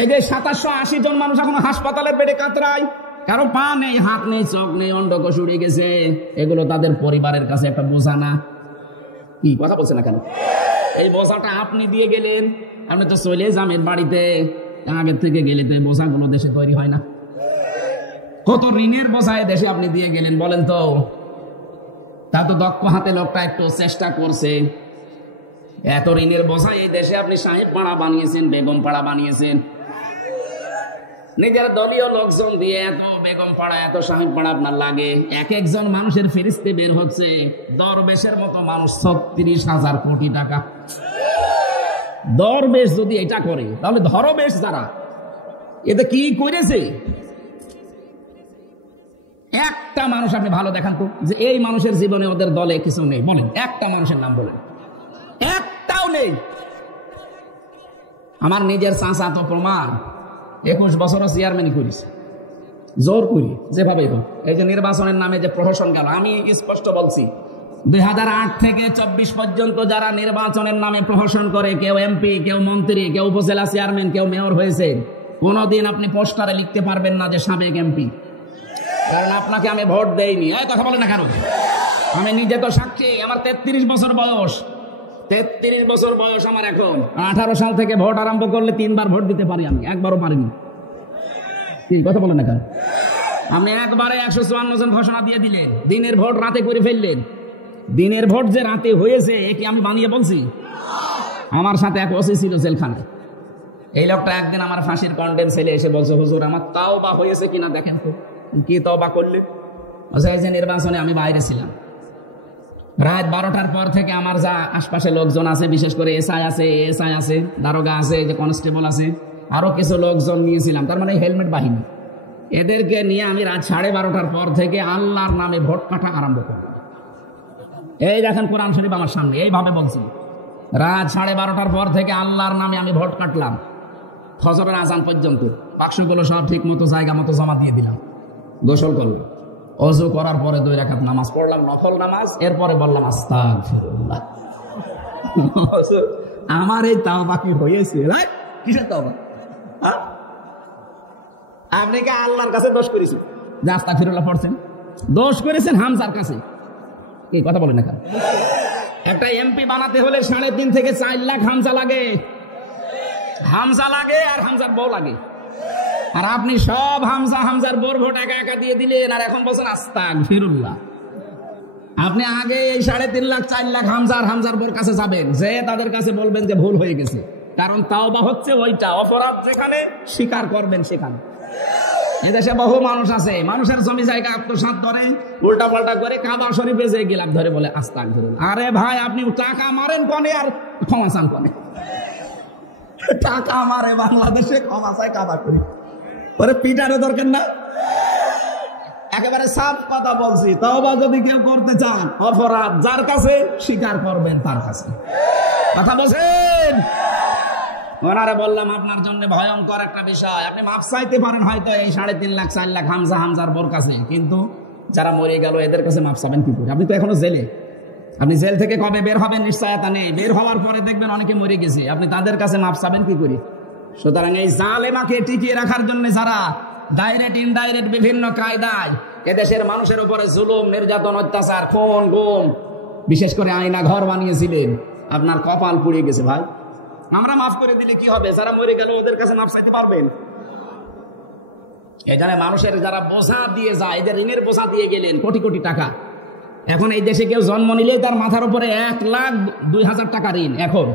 এই যে ৭৮০ জন মানুষ এখন হাসপাতালের বেডে কাতরায়, কারো পা নেই, হাত নেই, চোখ নেই, অন্ডকোষ উড়ে গেছে। এগুলো তাদের পরিবারের কাছে একটা বোঝা না? কি কথা বলছে না কেন? এই বোঝাটা আপনি দিয়ে গেলেন। আপনি তো চলে যাবেন বাড়িতে, আগের থেকে গেলে তো এই বোঝাগুলো দেশে তৈরি হয় না। কত ঋণের বোঝা দেশে আপনি দিয়ে গেলেন বলেন তো। তা তো দক্ষ হাতে লোকটা একটু চেষ্টা করছে। এত ঋণের বোঝা এই দেশে আপনি সাহেব পাড়া বানিয়েছেন, বেগম পাড়া বানিয়েছেন। নিজের দলীয় লোকজন দিয়ে এত বেগম পাড়া, এত সাহেব পাড়া আপনার লাগে। এক একজন মানুষের ফেরিস্তি বের হচ্ছে দরবেশের মতো মানুষ, ৩৬,০০০ কোটি টাকা। দরবেশ যদি এটা করে, তাহলে ধরবেশ যারা, এতে কি করেছে? একটা মানুষ আপনি ভালো দেখান তো, যে এই মানুষের জীবনে ওদের দলে কিছু নেই, বলেন একটা মানুষের নাম বলেন। একটাও নেই। আমার নিজের চাচা তো প্রমাণ, ২১ বছরও চেয়ারম্যানই করেছে, জোর করি যেভাবে। এই যে নির্বাচনের নামে যে প্রহসন গেল, আমি স্পষ্ট বলছি ২০০৮ থেকে ২৪ পর্যন্ত যারা নির্বাচনের নামে প্রহসন করে, কেউ এমপি, কেউ মন্ত্রী, কেউ উপজেলা চেয়ারম্যান, কেউ মেয়র হয়েছে, কোনোদিন আপনি পোস্টারে লিখতে পারবেন না যে সাবেক এমপি, কারণ আপনাকে আমি ভোট দেইনি। এই কথা বলে না কেন? আমি নিজে তো সাক্ষী। আমার ৩৩ বছর বয়স, ৩৩ বছর বয়স আমার এখন। 18 সাল থেকে ভোট আরম্ভ করলে 3 বার ভোট দিতে পারি, আমি একবারও পারিনি। কি কথা বলে না কেন? আপনি একবারে 154 জন ঘোষণা দিয়ে দিলেন, দিনের ভোট রাতে করে ফেললেন। দিনের ভোট যে রাতে হয়েছে এ কি আমি বানিয়ে বলছি? আমার সাথে এক ওসি ছিল জেলখানে। এই লোকটা একদিন আমার ফাঁসির কন্ডেম ছেলে এসে বলছে, হুজুর আমার তাওবা হয়েছে কিনা দেখেন তো। কি তওবা করলে? এই যে নির্বাচনে আমি বাইরে ছিলাম, রাত 12টার পর থেকে আমার যা আশপাশে লোকজন আছে, বিশেষ করে এসআই আছে, দারোগা আছে, যে কনস্টেবল আছে, আরো কিছু লোকজন নিয়েছিলাম, তার মানে হেলমেট বাহিনী, এদেরকে নিয়ে আমি রাত 12:30টার পর থেকে আল্লাহর নামে ভোট কাটা আরম্ভ করি। এই দেখেন কোরআন শরীফ আমার সামনে, এইভাবে বলছি, রাত 12:30টার পর থেকে আল্লাহর নামে আমি ভোট কাটলাম ফজরের আজান পর্যন্ত। বাক্সগুলো সব ঠিক মতো জায়গা মতো জমা দিয়ে দিলাম, গোসল করলাম, ওযু করার পরে 2 রাকাত নামাজ পড়লাম, নফল নামাজ। এরপরে বললাম আস্তাগফিরুল্লাহ। আমার এই তাওবা কি হয়েছে? কিসের তাওবা? আপনি কি আল্লাহর কাছে দোষ করেছেন যে আস্তাগফিরুল্লাহ পড়ছেন? দোষ করেছেন হামজার কাছে। কি কথা বলেন না কেন? একটা এমপি বানাতে হলে 3.5 থেকে 4 লাখ হামজা লাগে, আর হামজার বউ লাগে। আর আপনি সব হামজার বোর ভোট একা একা দিয়ে দিলেন, আর এখন বলছেন আস্তাগফিরুল্লাহ। আপনি আগে এই 3.5 লাখ 4 লাখ হামজার বোর কাছে যাবেন, যে তাদের কাছে বলবেন যে ভুল হয়ে গেছে, কারণ তাওবা হচ্ছে ওইটা, অপরাধ যেখানে স্বীকার করবেন সেখানে। এদেশে বহু মানুষ আছে, মানুষের জমি জায়গা আত্মসাৎ করে, উল্টা পাল্টা করে, কাবা শরীফে যে গিলাপ ধরে বলে আস্তাগফিরুল্লাহ। আরে ভাই, আপনি টাকা মারেন কনে আর ক্ষমা চান কনে? টাকা মারে বাংলাদেশে, ক্ষমা চায় কাবা করে, পরে পিটারও দরকার না। একেবারে সাফ কথা বলছি, তওবা যদি কেউ করতে চান, অপরাধ যার কাছে স্বীকার করবেন তার কাছে। কথা বলছেন? ওনারে বললাম আপনার জন্য ভয়ঙ্কর একটা বিষয়, আপনি মাপ চাইতে পারেন হয়তো এই 3.5 লাখ 4 লাখ হামজার বোর কাছে, কিন্তু যারা মরে গেল এদের কাছে মাপ চাবেন কি করে? আপনি তো এখনো জেলে, আপনি জেল থেকে কবে বের হবেন নিশ্চয়তা নেই, বের হওয়ার পরে দেখবেন অনেকে মরে গেছে, আপনি তাদের কাছে মাপ চাবেন কি করে? সুতরাং এই জালেমাকে টিকিয়ে রাখার জন্য যারা ডাইরেক্ট ইনডাইরেক্ট বিভিন্ন কায়দায় এদেশের মানুষের উপরে জুলুম নির্যাতন অত্যাচার খুন গুম বিশেষ করে আয়না ঘর বানিয়েছিলেন, আপনার কপাল পুড়ে গেছে ভাই। আমরা মাফ করে দিলে কি হবে? যারা মরে গেল ওদের কাছে মাফ চাইতে পারবেন? এখানে মানুষের যারা বোঝা দিয়ে যায়, এদের ঋণের বোঝা দিয়ে গেলেন কোটি কোটি টাকা। এখন এই দেশে কেউ জন্ম নিলেই তার মাথার উপরে 1,02,000 টাকা ঋণ। এখন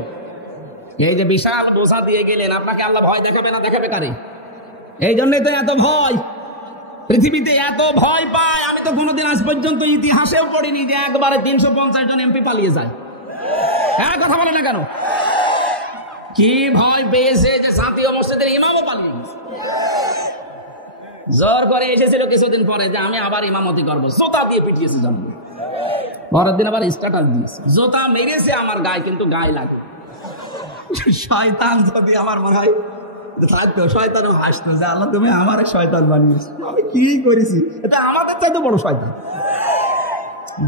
এই যে বিশাল বোঝা দিয়ে গেলেন, আপনাকে আল্লাহ ভয় দেখাবে না দেখাবে কারে? এই জন্যই তো এত ভয়, পৃথিবীতে এত ভয় পায়। আমি তো কোনোদিন আজ পর্যন্ত ইতিহাসেও পড়িনি যে একবারে 350 জন এমপি পালিয়ে যায়। হ্যাঁ, কথা বলে না কেন? কি ভয় পেয়েছে যে জাতীয় মসজিদের ইমামও পালিয়ে গেছে। জোর করে এসেছিল কিছুদিন পরে যে আমি আবার ইমামতি করবো, জোতা দিয়ে পিটিয়েছে জানবো, পরের দিন আবার স্ট্যাটাস দিয়েছে, জোতা মেরেছে আমার গায়ে কিন্তু গায়ে লাগে। শয়তান যদি আমার মনে হয় থাকতো, শয়তানও হাসতো যে আল্লাহ তুমি আমার শয়তান বানিয়েছো, আমি কি করেছি? এটা আমাদের চাইতে বড় শয়তান।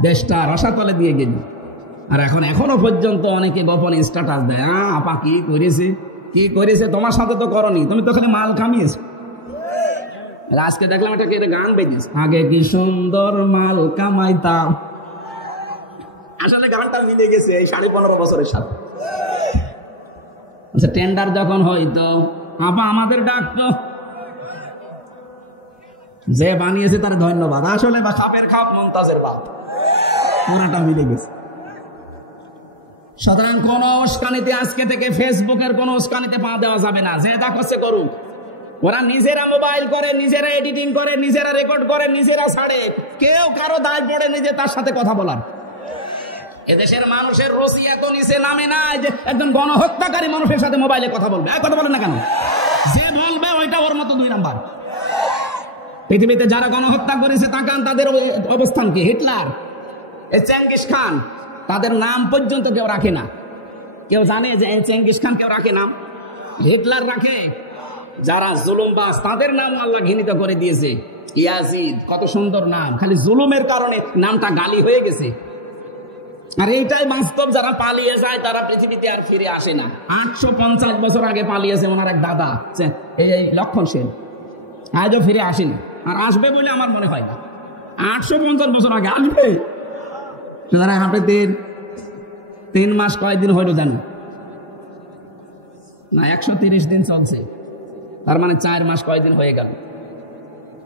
দেশটা রসাতলে দিয়ে গেলি, আর এখনো পর্যন্ত অনেকে গোপনে স্ট্যাটাস দেয়, আপা কি করেছে কি করেছে, তোমার সাথে তো করনি, তুমি তো খালি মাল কামিয়েছো। আজকে দেখলাম এটা কি গান বেজেছে, আগে কি সুন্দর মাল কামাইতাম। আসলে গানটা মিলে গেছে এই 15.5 বছরের সাথে। আচ্ছা, টেন্ডার যখন হইতো আপা আমাদের ডাকতো, যে বানিয়েছে তার ধন্যবাদ। আসলে বা খাপের খাপ মমতাজের বাপ, পুরাটা মিলে গেছে। সুতরাং কোন উস্কানিতে আজকে থেকে ফেসবুকের কোন উস্কানিতে পা দেওয়া যাবে না। যে যা করছে করুক, ওরা নিজেরা মোবাইল করে, নিজেরা এডিটিং করে, নিজেরা রেকর্ড করে, নিজেরা ছাড়ে, কেউ কারো দায় পড়ে নিজে তার সাথে কথা বলার। এদেশের মানুষের রসি এত নিচে নামে না যে একজন গণহত্যাকারী মানুষের সাথে মোবাইলে কথা বলবে। কথা বলে না কেন? যে বলবে ওইটা ওর মতো 2 নাম্বার। পৃথিবীতে যারা গণহত্যা করেছে তাকান তাদের অবস্থান কি? হিটলার, চেঙ্গিস খান, তাদের নাম পর্যন্ত কেউ রাখে না। কেউ জানে যে চেঙ্গিস খান কেউ রাখে নাম? হিটলার রাখে। যারা জুলুমবাজ তাদের নাম আল্লাহ ঘৃণিত করে দিয়েছে। ইয়াজিদ, কত সুন্দর নাম, খালি জুলুমের কারণে নামটা গালি হয়ে গেছে। আর এইটাই বাস্তব, যারা পালিয়ে যায় তারা পৃথিবীতে আর ফিরে আসে না। 850 বছর আগে পালিয়েছে ওনার এক দাদা, এই লক্ষণ সেন, আজও ফিরে আসেনি, আর আসবে বলে আমার মনে হয় না। 850 বছর আগে আসবে। সুতরাং হাফেজের 3 মাস কয়দিন হইল জানো না? 130 দিন চলছে, তার মানে 4 মাস কয়দিন হয়ে গেল।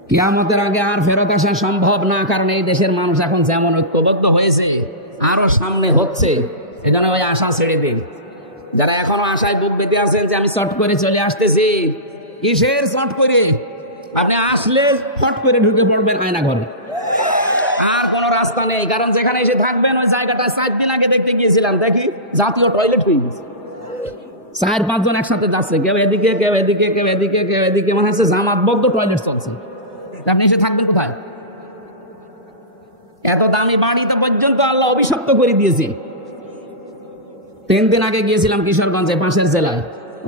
কিয়ামতের আগে আর ফেরত আসা সম্ভব না, কারণ এই দেশের মানুষ এখন যেমন ঐক্যবদ্ধ হয়েছে আরো সামনে হচ্ছে। এখানে ওই আশা ছেড়ে দিন। যারা এখনো আশায় বুক বেঁধে আছেন যে আমি চট করে চলে আসতেছি, কিসের চট করে? আপনি আসলে ফট করে ঢুকে পড়বেন আয়না ঘরে, আর কোনো রাস্তা নেই। কারণ যেখানে এসে থাকবেন ওই জায়গাটা 4 দিন আগে দেখতে গিয়েছিলাম, দেখি জাতীয় টয়লেট হয়ে গেছে। 4-5 জন একসাথে যাচ্ছে, কেউ এদিকে কেউ এদিকে কেউ এদিকে কেউ এদিকে, মানে হচ্ছে জামাতবদ্ধ টয়লেট চলছে। আপনি এসে থাকবেন কোথায়? এত দামি বাড়িতে পর্যন্ত আল্লাহ অভিশপ্ত করে দিয়েছে। 3 দিন আগে গিয়েছিলাম কিশোরগঞ্জে, পাশের জেলায়,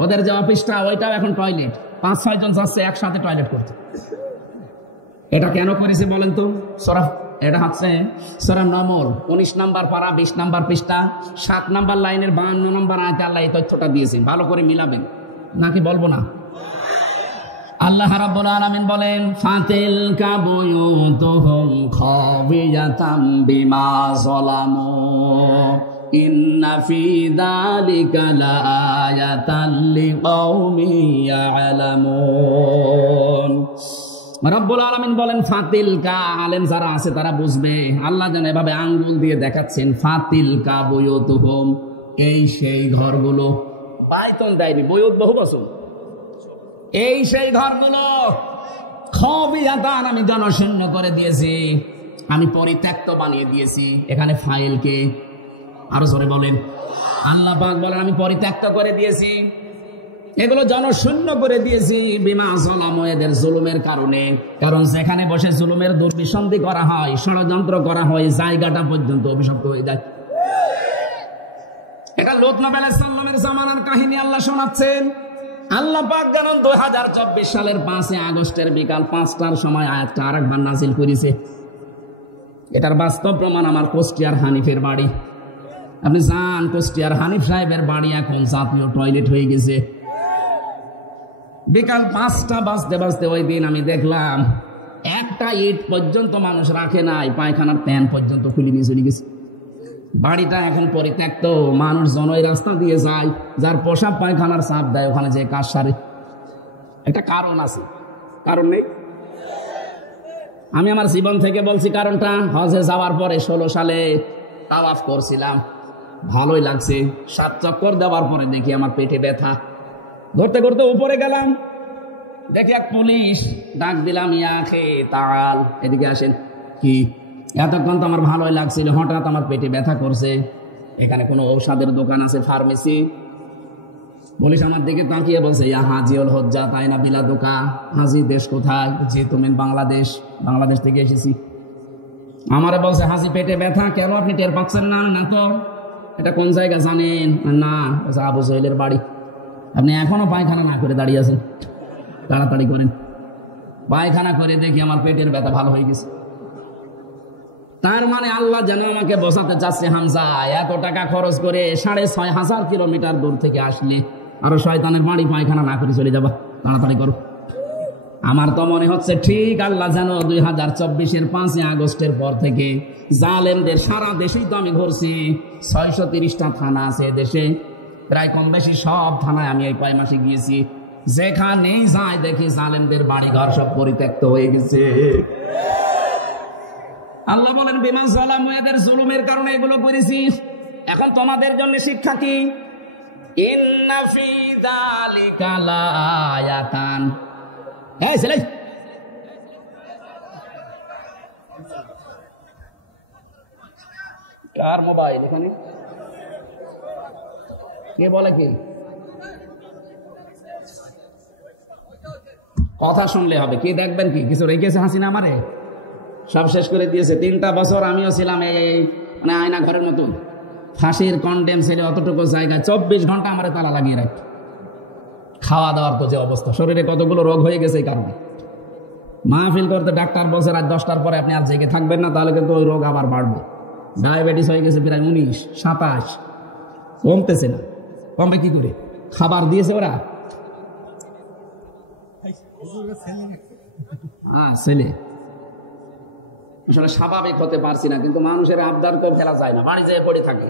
ওদের যে অফিসটা ওইটাও এখন টয়লেট। 5-6 জন যাচ্ছে একসাথে টয়লেট করতে। এটা কেন করেছে বলেন তো? এটা হচ্ছে সূরা নমল 19 নম্বর পারা 20 নম্বর পৃষ্ঠা 7 নম্বর লাইনের 52 নম্বর আয়াতে আল্লাহ এই তথ্যটা দিয়েছেন। ভালো করে মিলাবেন, নাকি বলবো না? আল্লাহ রাব্বুল আলামিন বলেন, ফাতিলকা বুয়ুতুহুম খাবিয়াতাম বিমা যালামু ইন্না ফি যালিকা লাআয়াতান লিকাউমিন ইয়ালামুন। রব্বুল আলামিন বলেন ফাতিলকা, আলেম যারা আছে তারা বুঝবে। আল্লাহ যেন এভাবে আঙ্গুল দিয়ে দেখাচ্ছেন, ফাতিলকা বুয়ুতুহুম, এই সেই ঘরগুলো। বাইতুন দেয়নি, বুয়ুত বহু বচন। এই সেই ঘরগুলো খাবিয়াতান, আমি জনশূন্য করে দিয়েছি, আমি পরিত্যক্ত বানিয়ে দিয়েছি। এখানে ফাইলকে আরো জোরে বলেন। আল্লাহ পাক বলেন আমি পরিত্যক্ত করে দিয়েছি, এগুলো জনশূন্য করে দিয়েছি। বিমা যালামু, এদের জুলুমের কারণে। কারণ যেখানে বসে জুলুমের দুর্বিসন্ধি করা হয়, ষড়যন্ত্র করা হয়, জায়গাটা পর্যন্ত অভিশপ্ত হয়ে যায়। এটা লূত নবী আলাইহিস সালামের জামানার কাহিনী আল্লাহ শোনাচ্ছেন। আল্লাহ পাক জানেন 2024 সালের 5 আগস্টের বিকাল 5টার সময় আয়াতটা আরেকবার নাজিল করেছে। এটার বাস্তব প্রমাণ আমার কুষ্টিয়ার হানিফের বাড়ি। আপনি যান, কুষ্টিয়ার হানিফ সাহেবের বাড়ি এখন জাতীয় টয়লেট হয়ে গেছে। বিকাল 5টা বাজতে বাজতে ওই দিন আমি দেখলাম একটা ইট পর্যন্ত মানুষ রাখে নাই, পায়খানার প্যান পর্যন্ত খুলে দিয়ে চলে গেছে। বাড়িটা এখন পরিত্যক্ত, মানুষজন ওই রাস্তা দিয়ে যায়, যার পোশাক পায়খানার চাপ দেয় ওখানে যে কাজ সারে। একটা কারণ আছে, কারণ নেই? আমি আমার জীবন থেকে বলছি কারণটা। হজে যাওয়ার পরে 16 সালে তাওয়াফ করছিলাম, ভালোই লাগছে। 7 চক্কর দেওয়ার পরে দেখি আমার পেটে ব্যথা। ধরতে করতে উপরে গেলাম, দেখি এক পুলিশ, ডাক দিলাম, ইয়া খে তাল, এদিকে আসেন। কি? এতক্ষণ তো আমার ভালোই লাগছিল, হঠাৎ আমার পেটে ব্যথা করছে। এখানে কোনো ঔষধের দোকান আছে, ফার্মেসি? পুলিশ আমার দিকে তাকিয়ে বলছে, ইয়া হাজিউল হজ্জা তাই না বিলা দোকা। হাজি দেশ কোথায়? যে তুমি বাংলাদেশ। বাংলাদেশ থেকে এসেছি। আমারে বলছে হাজি পেটে ব্যথা, কেন আপনি টের পাচ্ছেন না? না তো। এটা কোন জায়গা জানেন? না। আবু জহেলের বাড়ি। আপনি এখনো পায়খানা না করে দাঁড়িয়ে আছেন, তাড়াতাড়ি করেন। পায়খানা করে দেখি আমার পেটের ব্যথা ভালো হয়ে গেছে। তার মানে আল্লাহ যেন আমাকে বোঝাতে চাচ্ছে, হামজা এত টাকা খরচ করে 6,500 কিলোমিটার দূর থেকে আসলে আরো শয়তানের বাড়ি পায়খানা না করে চলে যাবা, তাড়াতাড়ি করো। আমার তো মনে হচ্ছে ঠিক আল্লাহ যেন 2024-এর 5 আগস্টের পর থেকে জালেমদের সারা দেশেই তো আমি ঘুরছি। 630টা থানা আছে দেশে, প্রায় কম বেশি সব থানায় আমি এই 5 মাসে গিয়েছি। যেখানেই যাই দেখি জালেমদের বাড়ি ঘর সব পরিত্যক্ত হয়ে গেছে। আল্লাহ বলেন বিমা যালামু, এদের জুলুমের কারণে এগুলো করেছি। এখন তোমাদের জন্য শিক্ষা কি? ইন্না ফি যালিকা লাআয়াতান। এই ছেলে, কার মোবাইল এখানে? কে বলে? কি কথা শুনলে হবে? কি দেখবেন? কি কিছু রেখেছে হাসিনা? আমারে সব শেষ করে দিয়েছে। 3টা বছর আমিও ছিলাম এই মানে আয়না ঘরের মতো, ফাঁসির কন্ডেম ছেলে অতটুকু জায়গায় 24 ঘন্টা আমার তালা লাগিয়ে রাখত। খাওয়া দাওয়ার তো যে অবস্থা, শরীরে কতগুলো রোগ হয়ে গেছে এই কারণে। মাহফিল করতে ডাক্তার বলছে রাত 10টার পরে আপনি আর জেগে থাকবেন না, তাহলে কিন্তু ওই রোগ আবার বাড়বে। ডায়াবেটিস হয়ে গেছে প্রায় 19, 27, কমতেছে না। কমবে কি করে? খাবার দিয়েছে ওরা। ছেলে আসলে স্বাভাবিক হতে পারছি না, কিন্তু মানুষের আবদার তো ফেলা যায় না, বাড়ি যেয়ে পড়ে থাকে।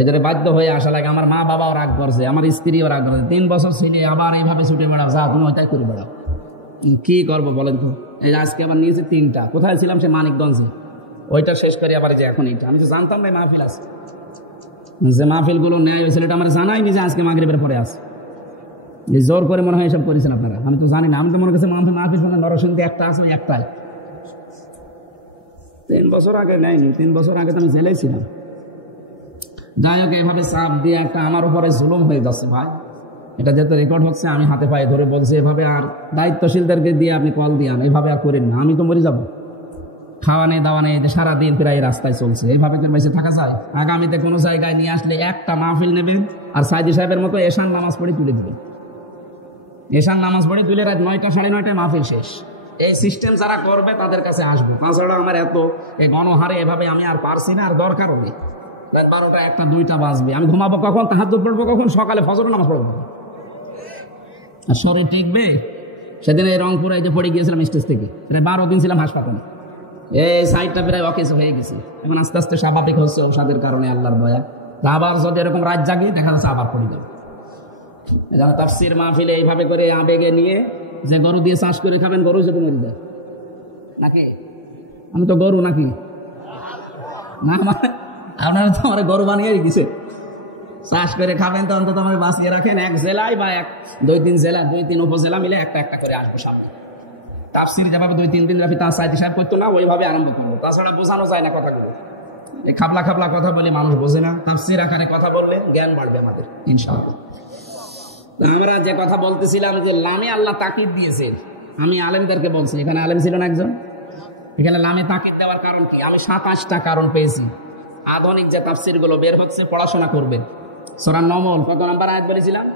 এদের বাধ্য হয়ে আসা লাগে। আমার মা বাবাও রাগ করছে, আমার স্ত্রীও রাগ করছে। 3 বছর ছেলে আবার এইভাবে ছুটে বেড়াও, যা তুমি ওইটাই করে বেড়াও। কি করবো বলেন তো? এই আজকে আবার নিয়েছে 3টা। কোথায় ছিলাম? সে মানিকগঞ্জে। ওইটা শেষ করে আবার যে এখন এইটা। আমি তো জানতাম না মাহফিল আছে, যে মাহফিল গুলো নেয় ওই ছেলেটা আমার জানাইনি যে আজকে মাগরিবের পরে আছে। জোর করে মনে হয় এসব করেছেন আপনারা, আমি তো জানি না। আমি তো মনে করছি মাহফিল শুনে নরসিংদী একটা আছে, একটাই। 3 বছর আগে নেয়নি। 3 বছর আগে তো আমি জেলেই ছিলাম। যাই হোক, এভাবে চাপ দিয়ে একটা আমার উপরে জুলুম হয়ে যাচ্ছে ভাই। এটা যেহেতু রেকর্ড হচ্ছে, আমি হাতে পায়ে ধরে বলছি এভাবে আর দায়িত্বশীলদেরকে দিয়ে আপনি কল দিয়ান, এভাবে আর করেন না। আমি তো মরে যাবো। খাওয়া নেই, দাওয়া নেই, সারাদিন প্রায় রাস্তায় চলছে। এইভাবে তো বেঁচে থাকা যায়? আগামীতে কোনো জায়গায় নিয়ে আসলে একটা মাহফিল নেবেন আর সাইদি সাহেবের মতো এশান নামাজ পড়ে তুলে দিবেন। এশান নামাজ পড়ে তুলে রাত 9টা, 9:30 মাহফিল শেষ। এই সিস্টেম যারা করবে তাদের কাছে আসবো। তাছাড়া আমার এত এই গণহারে এভাবে আমি আর পারছি না, আর দরকারও নেই। 12টা, 1টা, 2টা বাজবে। আমি ঘুমাবো কখন? তাহাজ্জুদ পড়বো কখন? সকালে ফজর নামাজ পড়বো। আর শরীর টিকবে? সেদিন এই রংপুরে যে পড়ে গিয়েছিলাম স্টেজ থেকে, 12 দিন ছিলাম হাসপাতালে। এই সাইডটা প্রায় অকেজ হয়ে গেছে, এখন আস্তে আস্তে স্বাভাবিক হচ্ছে ঔষধের কারণে, আল্লাহর দয়া। আবার যদি এরকম রাত জাগি দেখা যাচ্ছে আবার পড়ে যাবে। যারা তাফসীর মাহফিলে এইভাবে করে আবেগে নিয়ে যে গরু দিয়ে চাষ করে খাবেন, গরু সেটা মরে যায় নাকি? আমি তো গরু নাকি না, আপনারা তো আমার গরু বানিয়ে দিছে। চাষ করে খাবেন তো অন্তত আমার বাঁচিয়ে রাখেন। এক জেলায় বা 2-3 জেলা, 2-3 উপজেলা মিলে একটা একটা করে আসবো সামনে। তাফসীর যেভাবে 2-3 দিন রাফি তার সাইড সাহেব করতো না, ওইভাবে আরম্ভ করবো। তাছাড়া বোঝানো যায় না কথাগুলো, এই খাবলা খাবলা কথা বলে মানুষ বোঝে না। তাফসীর আকারে কথা বললে জ্ঞান বাড়বে আমাদের ইনশাআল্লাহ। আমরা যে কথা বলতেছিলাম যে লামে আল্লাহ তাকিদ দিয়েছেন, আমি আলেমদেরকে বলছি, এখানে আলেম ছিল না একজন, এখানে লামে তাকিদ দেওয়ার কারণ কি? আমি 27টা কারণ পেয়েছি। আধুনিক যে তাফসীর গুলো বের হচ্ছে, পড়াশোনা করবেন। সূরা নমল কত নাম্বার আয়াত বলেছিলাম?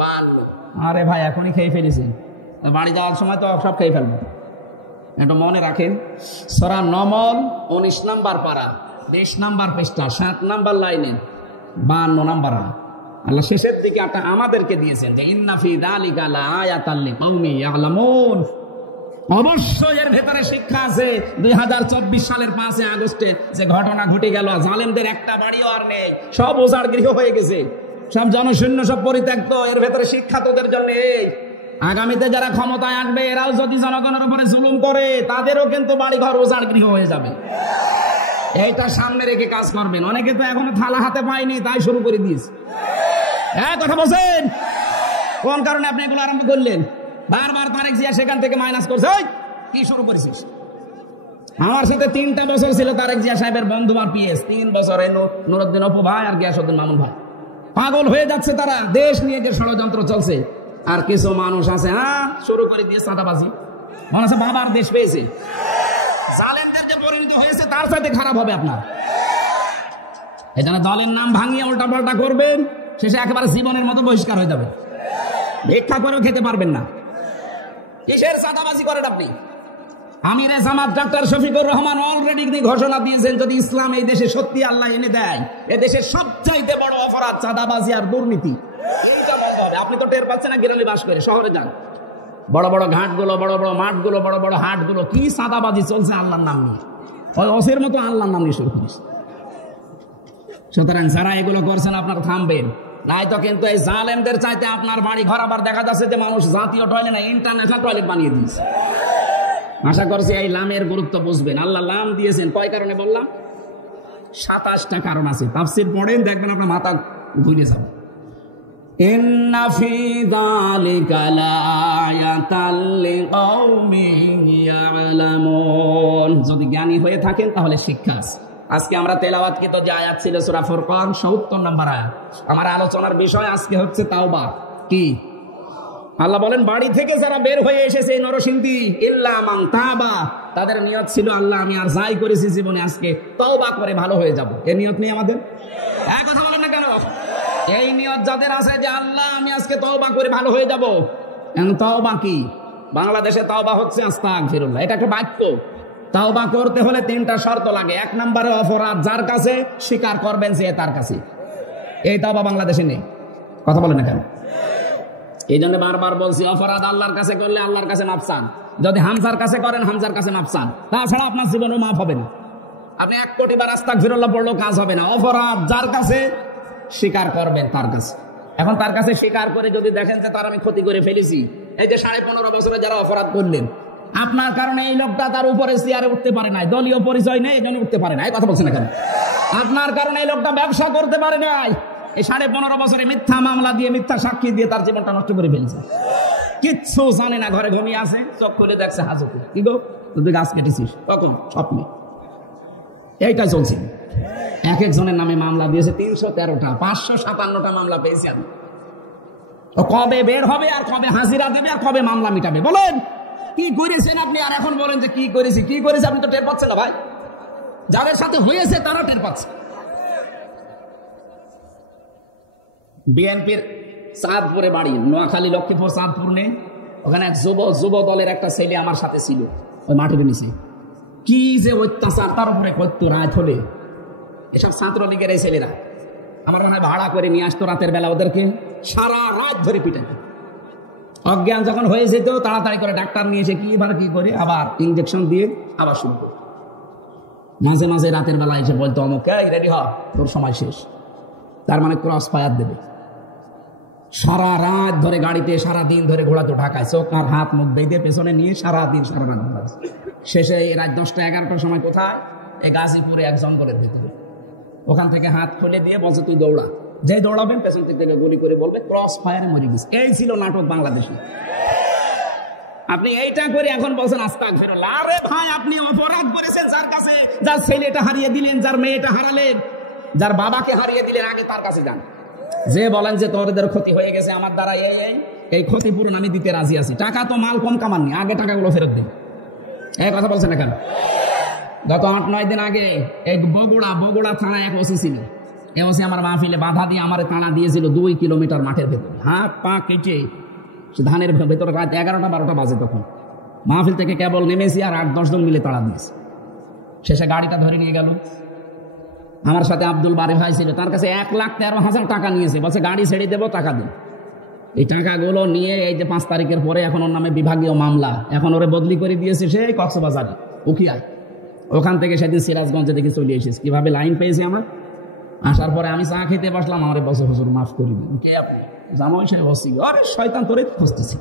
52। আরে ভাই এখনই খেয়ে ফেলেছি, বাড়ি যাওয়ার সময় তো সব খেয়ে ফেলবো, একটু মনে রাখেন। সূরা নমল 19 নাম্বার পারা, 20 নাম্বার পৃষ্ঠা, 7 নাম্বার লাইনে 52 নাম্বার আয়াত। আল্লাহ শেষের দিকে একটা আমাদেরকে দিয়েছেন যে ইন্না ফি যালিকা লাআয়াতাল লিকাউমিন ইয়ালামুন, অবশ্যই এর ভেতরে শিক্ষা আছে। 2024 সালের 5 আগস্টে যে ঘটনা ঘটে গেল, জালেমদের একটা বাড়িও আর নেই, সব ওজাড় গৃহ হয়ে গেছে, সব জনশূন্য, সব পরিত্যক্ত। এর ভেতরে শিক্ষা তোদের জন্য এই, আগামীতে যারা ক্ষমতায় আসবে এরাও যদি জনগণের উপরে জুলুম করে, তাদেরও কিন্তু বাড়ি ঘর ওজাড় গৃহ হয়ে যাবে। এইটা সামনে রেখে কাজ করবেন। অনেকে তো এখনো থালা হাতে পায়নি, তাই শুরু করে দিয়েছে। হ্যাঁ কথা বলছেন, কোন কারণে আপনি এগুলো আরম্ভ করলেন? বারবার তারেক জিয়া সেখান থেকে মাইনাস করছে। কি শুরু করেছিস? আমার সাথে 3টা বছর ছিল তারেক জিয়া সাহেবের বন্ধু আর পিএস, 3 বছর। নুরুদ্দিন অপু ভাই আর গিয়াসউদ্দিন মামুন ভাই পাগল হয়ে যাচ্ছে তারা, দেশ নিয়ে যে ষড়যন্ত্র চলছে। আর কিছু মানুষ আছে শুরু করে দিয়ে চাঁদাবাজি, মনে হচ্ছে বাবার দেশ পেয়েছে। জালেমদের যে পরিণত হয়েছে তার সাথে খারাপ হবে আপনার। এই জন্য দলের নাম ভাঙিয়ে উল্টা পাল্টা করবেন, শেষে একেবারে জীবনের মতো বহিষ্কার হয়ে যাবে, ভিক্ষা করেও খেতে পারবেন না। কিসের চাঁদাবাজি করেন আপনি? আমিরে জামাত ডক্টর শফিকুর রহমান অলরেডি ঘোষণা দিয়েছেন, যদি ইসলাম এই দেশে সত্যি আল্লাহ এনে দেয়, এ দেশের সবচাইতে বড় অপরাধ চাঁদাবাজি আর দুর্নীতি। এইটা বন্ধ হবে। আপনি তো টের পাচ্ছেন না, গ্রামে বাস করে, শহরে যান, বড় বড় ঘাটগুলো, বড় বড় মাঠগুলো, বড় বড় হাটগুলো, কি চাঁদাবাজি চলছে আল্লাহর নাম নিয়ে। ওই অসের মতো আল্লাহর নাম নিয়ে শুরু করিস। সুতরাং যারা এগুলো করছেন আপনারা থামবেন, নাই তো কিন্তু এই জালেমদের চাইতে আপনার বাড়ি ঘর আবার দেখা যাচ্ছে যে মানুষ জাতীয় টয়লেট না ইন্টারন্যাশনাল টয়লেট বানিয়ে দিয়েছে। আশা করছি এই লামের গুরুত্ব বুঝবেন। আল্লাহ লাম দিয়েছেন কয় কারণে বললাম? 27টা কারণ আছে। তাফসীর পড়েন, দেখবেন আপনার মাথা ঘুরে যাবে। ইন্না ফি যালিকা লাআয়াতাল লিকাউমিন ইয়ালামুন, যদি জ্ঞানী হয়ে থাকেন তাহলে শিক্ষা আছে। আজকে আমরা তেলাওয়াতকৃত যে আয়াত ছিল সূরা ফুরকান ৭০ নম্বর আয়াত। আমার আলোচনার বিষয় আজকে হচ্ছে তাওবা। কি আল্লাহ বলেন, বাড়ি থেকে যারা বের হয়ে এসেছে নরসিংদী, ইল্লা মান তাবা, তাদের নিয়ত ছিল আল্লাহ আমি আর যাই করেছি জীবনে আজকে তওবা করে ভালো হয়ে যাব। এই নিয়ত নেই আমাদের? এক কথা বলেন না কেন? এই নিয়ত যাদের আছে যে আল্লাহ আমি আজকে তওবা করে ভালো হয়ে যাব। এখন তওবা কি? বাংলাদেশে তওবা হচ্ছে আস্তাগফিরুল্লাহ, এটা একটা বাক্য। তওবা করতে হলে 3টা শর্ত লাগে। 1 নম্বরে অপরাধ যার কাছে স্বীকার করবেন সে তার কাছে। এই তওবা বাংলাদেশে নেই। কথা বলেন না কেন? এই জন্য বারবার বলছি, অপরাধ আল্লাহর কাছে করলে আল্লাহর কাছে মাপ চান। যদি হামজার কাছে করেন হামজার কাছে মাপ চান, তাছাড়া আপনার জীবনে মাপ হবে না। আপনি 1 কোটি বার আস্তাগফিরুল্লাহ পড়লেও কাজ হবে না। অপরাধ যার কাছে স্বীকার করবেন তার কাছে। এখন তার কাছে স্বীকার করে যদি দেখেন যে তার আমি ক্ষতি করে ফেলেছি, এই যে 15.5 বছরে যারা অপরাধ করলেন, আপনার কারণে এই লোকটা তার উপরে চেয়ারে উঠতে পারে নাই, দলীয় পরিচয় নেই, এই জন্য উঠতে পারে নাই। কথা বলছেন না কেন? আপনার কারণে এই লোকটা ব্যবসা করতে পারে নাই, এই 15.5 বছরে মিথ্যা মামলা দিয়ে, মিথ্যা সাক্ষী দিয়ে তার জীবনটা নষ্ট করে ফেলছে। কিচ্ছু জানে না, ঘরে ঘুমিয়ে আছে, চোখ খুলে দেখছে হাজুকে। কি গো, তুই গাছ কেটেছিস কখন? স্বপ্নে। এইটাই চলছে। এক একজনের নামে মামলা দিয়েছে 313টা, 557টা মামলা পেয়েছি আমি। কবে বের হবে আর কবে হাজিরা দেবে আর কবে মামলা মিটাবে? বলেন কি করেছেন আপনি? আর এখন বলেন যে কি করেছি, কি করেছি? আপনি তো টের পাচ্ছেন না ভাই। যাদের সাথে হয়েছে তারা টের পাচ্ছে। বিএনপির চাঁদপুরে বাড়ি, নোয়াখালী লক্ষ্মীপুর চাঁদপুর নেই, ওখানে এক যুব দলের একটা ছেলে আমার সাথে ছিল ওই মাঠের নিচে। কি যে অত্যাচার তার উপরে করতো রাত হলে। এসব ছাত্রলীগের এই ছেলেরা আমার মনে হয় ভাড়া করে নিয়ে আসতো রাতের বেলা, ওদেরকে সারা রাত ধরে পিটাইতো। অজ্ঞান যখন হয়ে যেত তাড়াতাড়ি করে ডাক্তার নিয়ে এসে কি করে আবার ইঞ্জেকশন দিয়ে আবার শুরু করে। মাঝে মাঝে রাতের বেলা এসে বলতো অমুক রেডি হ, তোর সময় শেষ। তার মানে ক্রস ফায়ার দেবে। সারা রাত ধরে গাড়িতে, সারা দিন ধরে ঘোরাতো ঢাকায়, চোখ আর হাত মুখ বেঁধে পেছনে নিয়ে সারা রাত ঘোরাচ্ছে। শেষে রাত 10টা 11টার সময় কোথায়? এই গাজীপুরে এক জঙ্গলের ভিতরে। ওখান থেকে হাত খুলে দিয়ে বলছে তুই দৌড়া, যে দৌড়াবেন পেছন থেকে গুলি করে বলবে ক্রস ফায়ারে মরে গেছে। এই ছিল নাটক বাংলাদেশে। আপনি এইটা করে এখন বলছেন আস্তাগফিরুল্লাহ। আরে ভাই, আপনি অপরাধ করেছেন যার কাছে, যার ছেলেটা হারিয়ে দিলেন, যার মেয়েটা হারালেন, যার বাবাকে হারিয়ে দিলেন, আগে তার কাছে যান। যে বলেন যে তোদের ক্ষতি হয়ে গেছে আমার দ্বারা, এই ক্ষতিপূরণ আমি দিতে রাজি আছি। টাকা তো মাল কম কামাননি, আগে টাকাগুলো ফেরত দিন। এই কথা বলছেন এখন। গত 8-9 দিন আগে এই বগুড়া থানায় এক ওসি ছিল। এই ওসি আমার মাহফিলে বাধা দিয়ে আমার তাড়া দিয়েছিল 2 কিলোমিটার মাঠের ভেতরে, হাত পা কেটে ধানের ভেতরে। রাত 11টা-12টা বাজে তখন। মাহফিল থেকে কেবল নেমেছি আর 8-10 জন মিলে তাড়া দিয়েছে। শেষে গাড়িটা ধরে নিয়ে গেল। আমার সাথে আব্দুল বারে ভাই ছিল, তার কাছে 1,13,000 টাকা নিয়েছে। বলছে গাড়ি ছেড়ে দেবো, টাকা দিন। এই টাকাগুলো নিয়ে এই যে 5 তারিখের পরে এখন ওর নামে বিভাগীয় মামলা, এখন ওরে বদলি করে দিয়েছে সেই কক্সবাজারে উকিয়ায়। ওখান থেকে সেদিন সিরাজগঞ্জে দেখে চলে এসেছি। কিভাবে লাইন পেয়েছি আমরা। আসার পরে আমি চা খেতে বসলাম। আমার বছর হুজুর মাফ করে দিন। কে আপনি? জামাই সাহেব বসি। আরে শয়তান, তোরে খুঁজতেছি।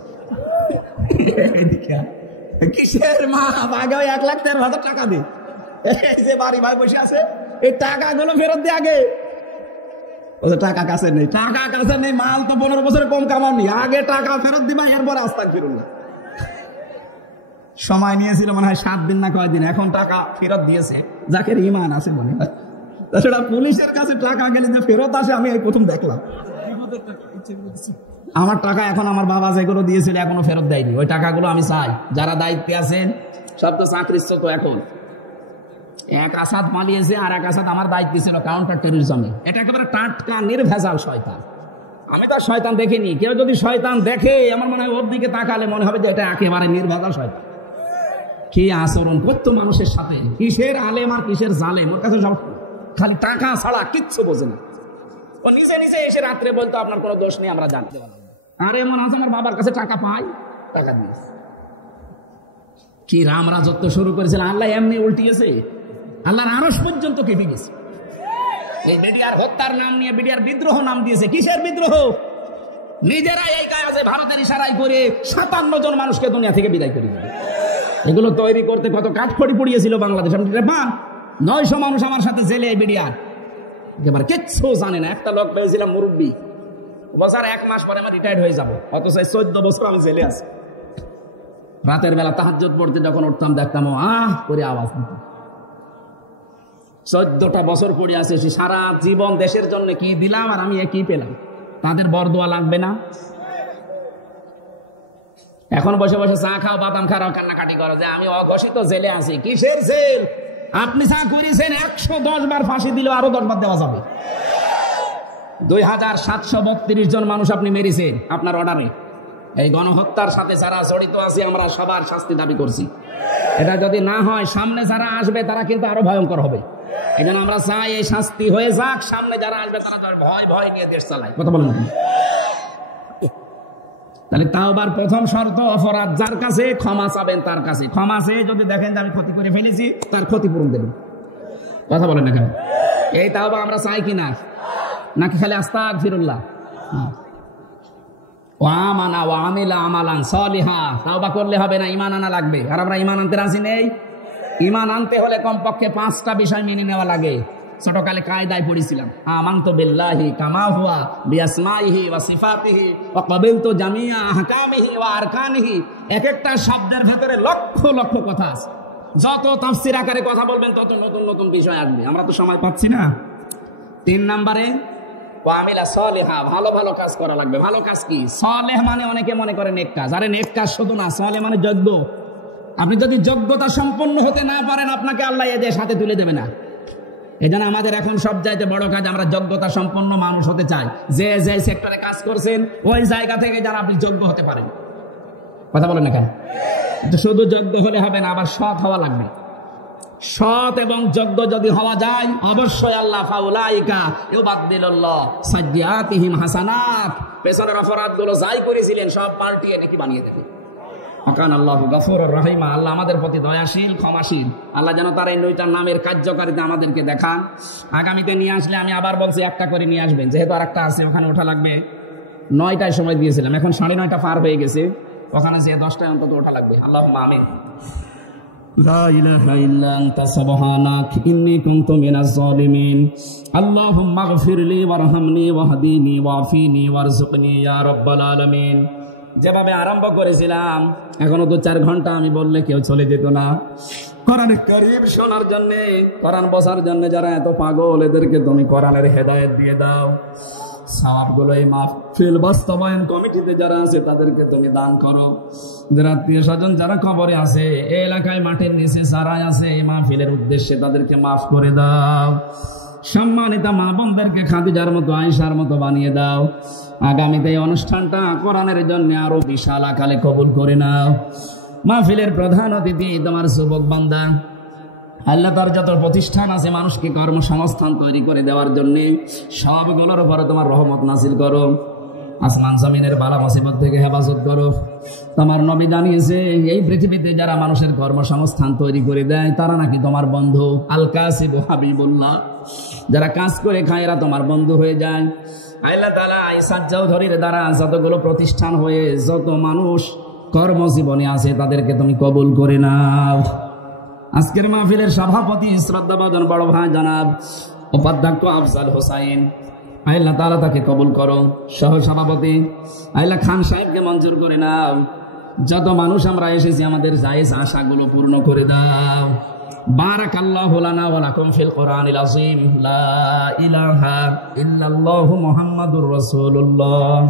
কিসের মা? আগে 1,13,000 টাকা দে। এই যে বাড়ি ভাই বসে আছে, এই টাকাগুলো ফেরত দিয়ে আগে। টাকা কাছে নেই, টাকা কাছে নেই, মাল তো 15 বছরে কম কামাওনি, আগে টাকা ফেরত দিবা, এরপর আস্তাগফিরুল্লাহ। সময় নিয়েছিল মনে হয় 7 দিন না কয়দিন, এখন টাকা ফেরত দিয়েছে। যাকে ইমান আছে বলে, সেটা পুলিশের কাছে টাকা গেলে যে ফেরত আসে আমি এই প্রথম দেখলাম। আমার টাকা এখন আমার বাবা যেগুলো দিয়েছিল এখনো ফেরত দেয়নি। ওই টাকাগুলো আমি চাই। যারা দায়িত্বে আছেন সব তো চাকরিচ্যুত। এখন এক আসাদ পালিয়েছে, আর এক আসাদ আমার দায়িত্ব ছিল কাউন্টার টেররিজমে। এটা একেবারে টাটকা নির্ভেজাল শয়তান। আমি তো শয়তান দেখিনি। কেউ যদি শয়তান দেখে, আমার মনে হয় ওর দিকে তাকালে মনে হবে যে এটা একেবারে নির্ভেজাল শয়তান। কি আচরণ করতো মানুষের সাথে, কিসের আলেম আর কিসের জালেম। ওর কাছে সব খালি টাকা ছাড়া কিচ্ছু বোঝে না। ও নিজে নিজে এসে রাত্রে বলতো আপনার কোনো দোষ নেই, আমরা জানতে পারলাম। আর এমন আছে আমার বাবার কাছে টাকা পাই, টাকা দিয়েছে। কি রাম রাজত্ব শুরু করেছিল, আল্লাহ এমনি উল্টিয়েছে। আল্লাহর আরশ পর্যন্ত কেটে গেছে। এই বিডিআর হত্যার নাম নিয়ে বিডিআর বিদ্রোহ নাম দিয়েছে। কিসের বিদ্রোহ? নিজেরাই এই কাজে ভারতের ইশারায় করে 57 জন মানুষকে দুনিয়া থেকে বিদায় করে দিল। এগুলো তৈরি করতে কত কাঠখড়ি পড়িয়েছিল বাংলাদেশ। 900 মানুষ আমার সাথে জেলে। এই বিডিআর একেবারে কিচ্ছু জানে না। একটা লোক পেয়েছিলাম মুরব্বী, বছর 1 মাস পরে আমার রিটায়ার্ড হয়ে যাবো, অথচ 14 বছর আমি জেলে আছি। রাতের বেলা তাহাজ্জুদ পড়তে যখন উঠতাম দেখতাম করে আওয়াজ দিত। 14টা বছর পড়ে আছে। সারা জীবন দেশের জন্য কি দিলাম আর আমি কি পেলাম? তাদের বরদোয়া লাগবে না? এখন বসে বসে চা খাও, বাদাম খাও, কান্নাকাটি করো যে আমি অঘোষিত জেলে আছি। কিসের জেল? আপনি চা করেছেন 110 বার ফাঁসি দিলেও আরো 10 বার দেওয়া যাবে। 2732 জন মানুষ আপনি মেরেছেন আপনার অর্ডারে। এই গণহত্যার সাথে যারা জড়িত আছে আমরা সবার শাস্তি দাবি করছি। এটা যদি না হয় সামনে যারা আসবে তারা কিন্তু আরো ভয়ঙ্কর হবে। এই জন্য আমরা চাই এই শাস্তি হয়ে যাক, সামনে যারা আসবে তারা তার ভয় ভয় নিয়ে দেশ চালায়। কথা বলেন। তাহলে তাওবার প্রথম শর্ত, অপরাধ যার কাছে ক্ষমা চাবেন তার কাছে। ক্ষমা চেয়ে যদি দেখেন যে আমি ক্ষতি করে ফেলেছি, তার ক্ষতিপূরণ দেবেন। কথা বলেন না কেন? এই তাওবা আমরা চাই কিনা, নাকি খালি আস্তাগফিরুল্লাহ? ওয়ামানা ওয়ামিলা আমালান সলিহা। তাওবা করলে হবে না, ঈমান আনা লাগবে। আর আমরা ঈমান আনতে রাজি নেই। ঈমান আনতে হলে কমপক্ষে 5টা বিষয় মেনে নেওয়া লাগে। ছোটকালে কায়দায় পড়েছিলাম, আমানতু বিল্লাহি কামা হুয়া বিআসমাইহি ওয়া সিফাতিহি ওয়া ক্বাবিলতু জামিআ আহকামিহি ওয়া আরকানিহি। এক একটা শব্দের ভেতরে লক্ষ লক্ষ কথা আছে। যত তাফসীর আকারে কথা বলবেন তত নতুন নতুন বিষয় আসবে। আমরা তো সময় পাচ্ছি না। 3 নম্বরে ওয়ামিলা সলিহা, ভালো ভালো কাজ করা লাগবে। ভালো কাজ কি? সলেহ মানে অনেকে মনে করে নেক কাজ। আরে নেক কাজ শুধু না, সলেহ মানে যোগ্য। আপনি যদি যোগ্যতা সম্পন্ন হতে না পারেন, আপনাকে আল্লাহ এদের সাথে তুলে দেবে না। এই জন্য আমাদের এখন সব চাইতে বড় কাজ, আমরা যোগ্যতা সম্পন্ন মানুষ হতে চাই। যে যে সেক্টরে কাজ করছেন ওই জায়গা থেকে যারা আপনি যোগ্য হতে পারেন। কথা বলেন না কেন? শুধু যোগ্য হলে হবে না, আবার সৎ হওয়া লাগবে। সৎ এবং যোগ্য যদি হওয়া যায় অবশ্যই আল্লাহ ফাউলাইকা ইউবাদদিলুল্লাহ সাইয়্যাতিহিম হাসানাত, পেছনের অপরাধগুলো যাই করেছিলেন সব পাল্টিয়ে নাকি বানিয়ে দেবে। আকান আল্লাহু গফুরুর রহিম, আল্লাহ আমাদের প্রতি দয়াশীল ক্ষমাশীল। আল্লাহ যেন তার এই 9টা নামের কার্যকারিতা আমাদেরকে দেখান। আগামীতে নিয়ে আসলে আমি আবার বলছি একটা করে নিয়ে আসবেন, যেহেতু আর একটা আছে ওখানে ওঠা লাগবে। 9টায় সময় দিয়েছিলাম, এখন 9:30 পার হয়ে গেছে, ওখানে যে 10টায় অন্তত ওঠা লাগবে। আল্লাহুম্মা আমিন। লা ইলাহা ইল্লা আনতা সুবহানাক ইন্নী কুনতু মিনাজ জালিমিন। আল্লাহুম্মা গফিরলি ওয়ারহামনি ওয়াহদিনি ওয়াফিনি ওয়ারযুকনি ইয়া রাব্বাল আলামিন। যেভাবে আরম্ভ করেছিলাম এখনো 2-4 ঘন্টা আমি বললে কেউ চলে যেত না। কোরআন কারীম শোনার জন্য, কোরআন বোঝার জন্য যারা এত পাগল, এদেরকে তুমি কোরআনের হেদায়েত দিয়ে দাও। সওয়াবগুলো এই মাহফিল বাস্তবায়ন কমিটিতে যারা আছে তাদেরকে তুমি দান করো। যারা আত্মীয় স্বজন যারা কবরে আছে, এই এলাকায় মাটির নিচে যারা আছে এই মাহফিলের উদ্দেশ্যে তাদেরকে মাফ করে দাও। সম্মানিতা মা বোনদেরকে খাদিজার মতো আয়েশার মতো বানিয়ে দাও। আগামীতে এই অনুষ্ঠানটা কোরআনের জন্য আরো বিশাল আকারে কবুল করে নাও। মাহফিলের প্রধান অতিথি তোমার যুবক বান্দা, আল্লাহ তার যত প্রতিষ্ঠান আছে মানুষকে কর্মসংস্থান তৈরি করে দেওয়ার জন্য সবগুলোর উপরে তোমার রহমত নাজিল করো। আসমান জমিনের বালা মুসিবত থেকে হেফাজত করো। তোমার নবী জানিয়েছে এই পৃথিবীতে যারা মানুষের কর্মসংস্থান তৈরি করে দেয় তারা নাকি তোমার বন্ধু। আল কাসিব হাবিবুল্লাহ, যারা কাজ করে খায় এরা তোমার বন্ধু হয়ে যায়। আল্লাহ তাআলা ইসাদ চৌধুরীর দ্বারা যতগুলো প্রতিষ্ঠান হয়ে যত মানুষ কর্মজীবনে আছে তাদেরকে তুমি কবুল করে নাও। আজকের মাহফিলের সভাপতি শ্রদ্ধাভাজন বড় ভাই জনাব উপাধ্যক্ষ আফজাল হোসাইন, আল্লাহ তাআলা তাকে কবুল করো। সহ সভাপতি আল্লাহ খান সাহেবকে মঞ্জুর করে নাও। যত মানুষ আমরা এসেছি আমাদের জায়েজ আশাগুলো পূর্ণ করে দাও। বারাকাল্লাহু লানা ওয়া লাকুম ফিল কোরআনিল আযীম। লা ইলাহা ইল্লাল্লাহু মুহাম্মাদুর রাসূলুল্লাহ।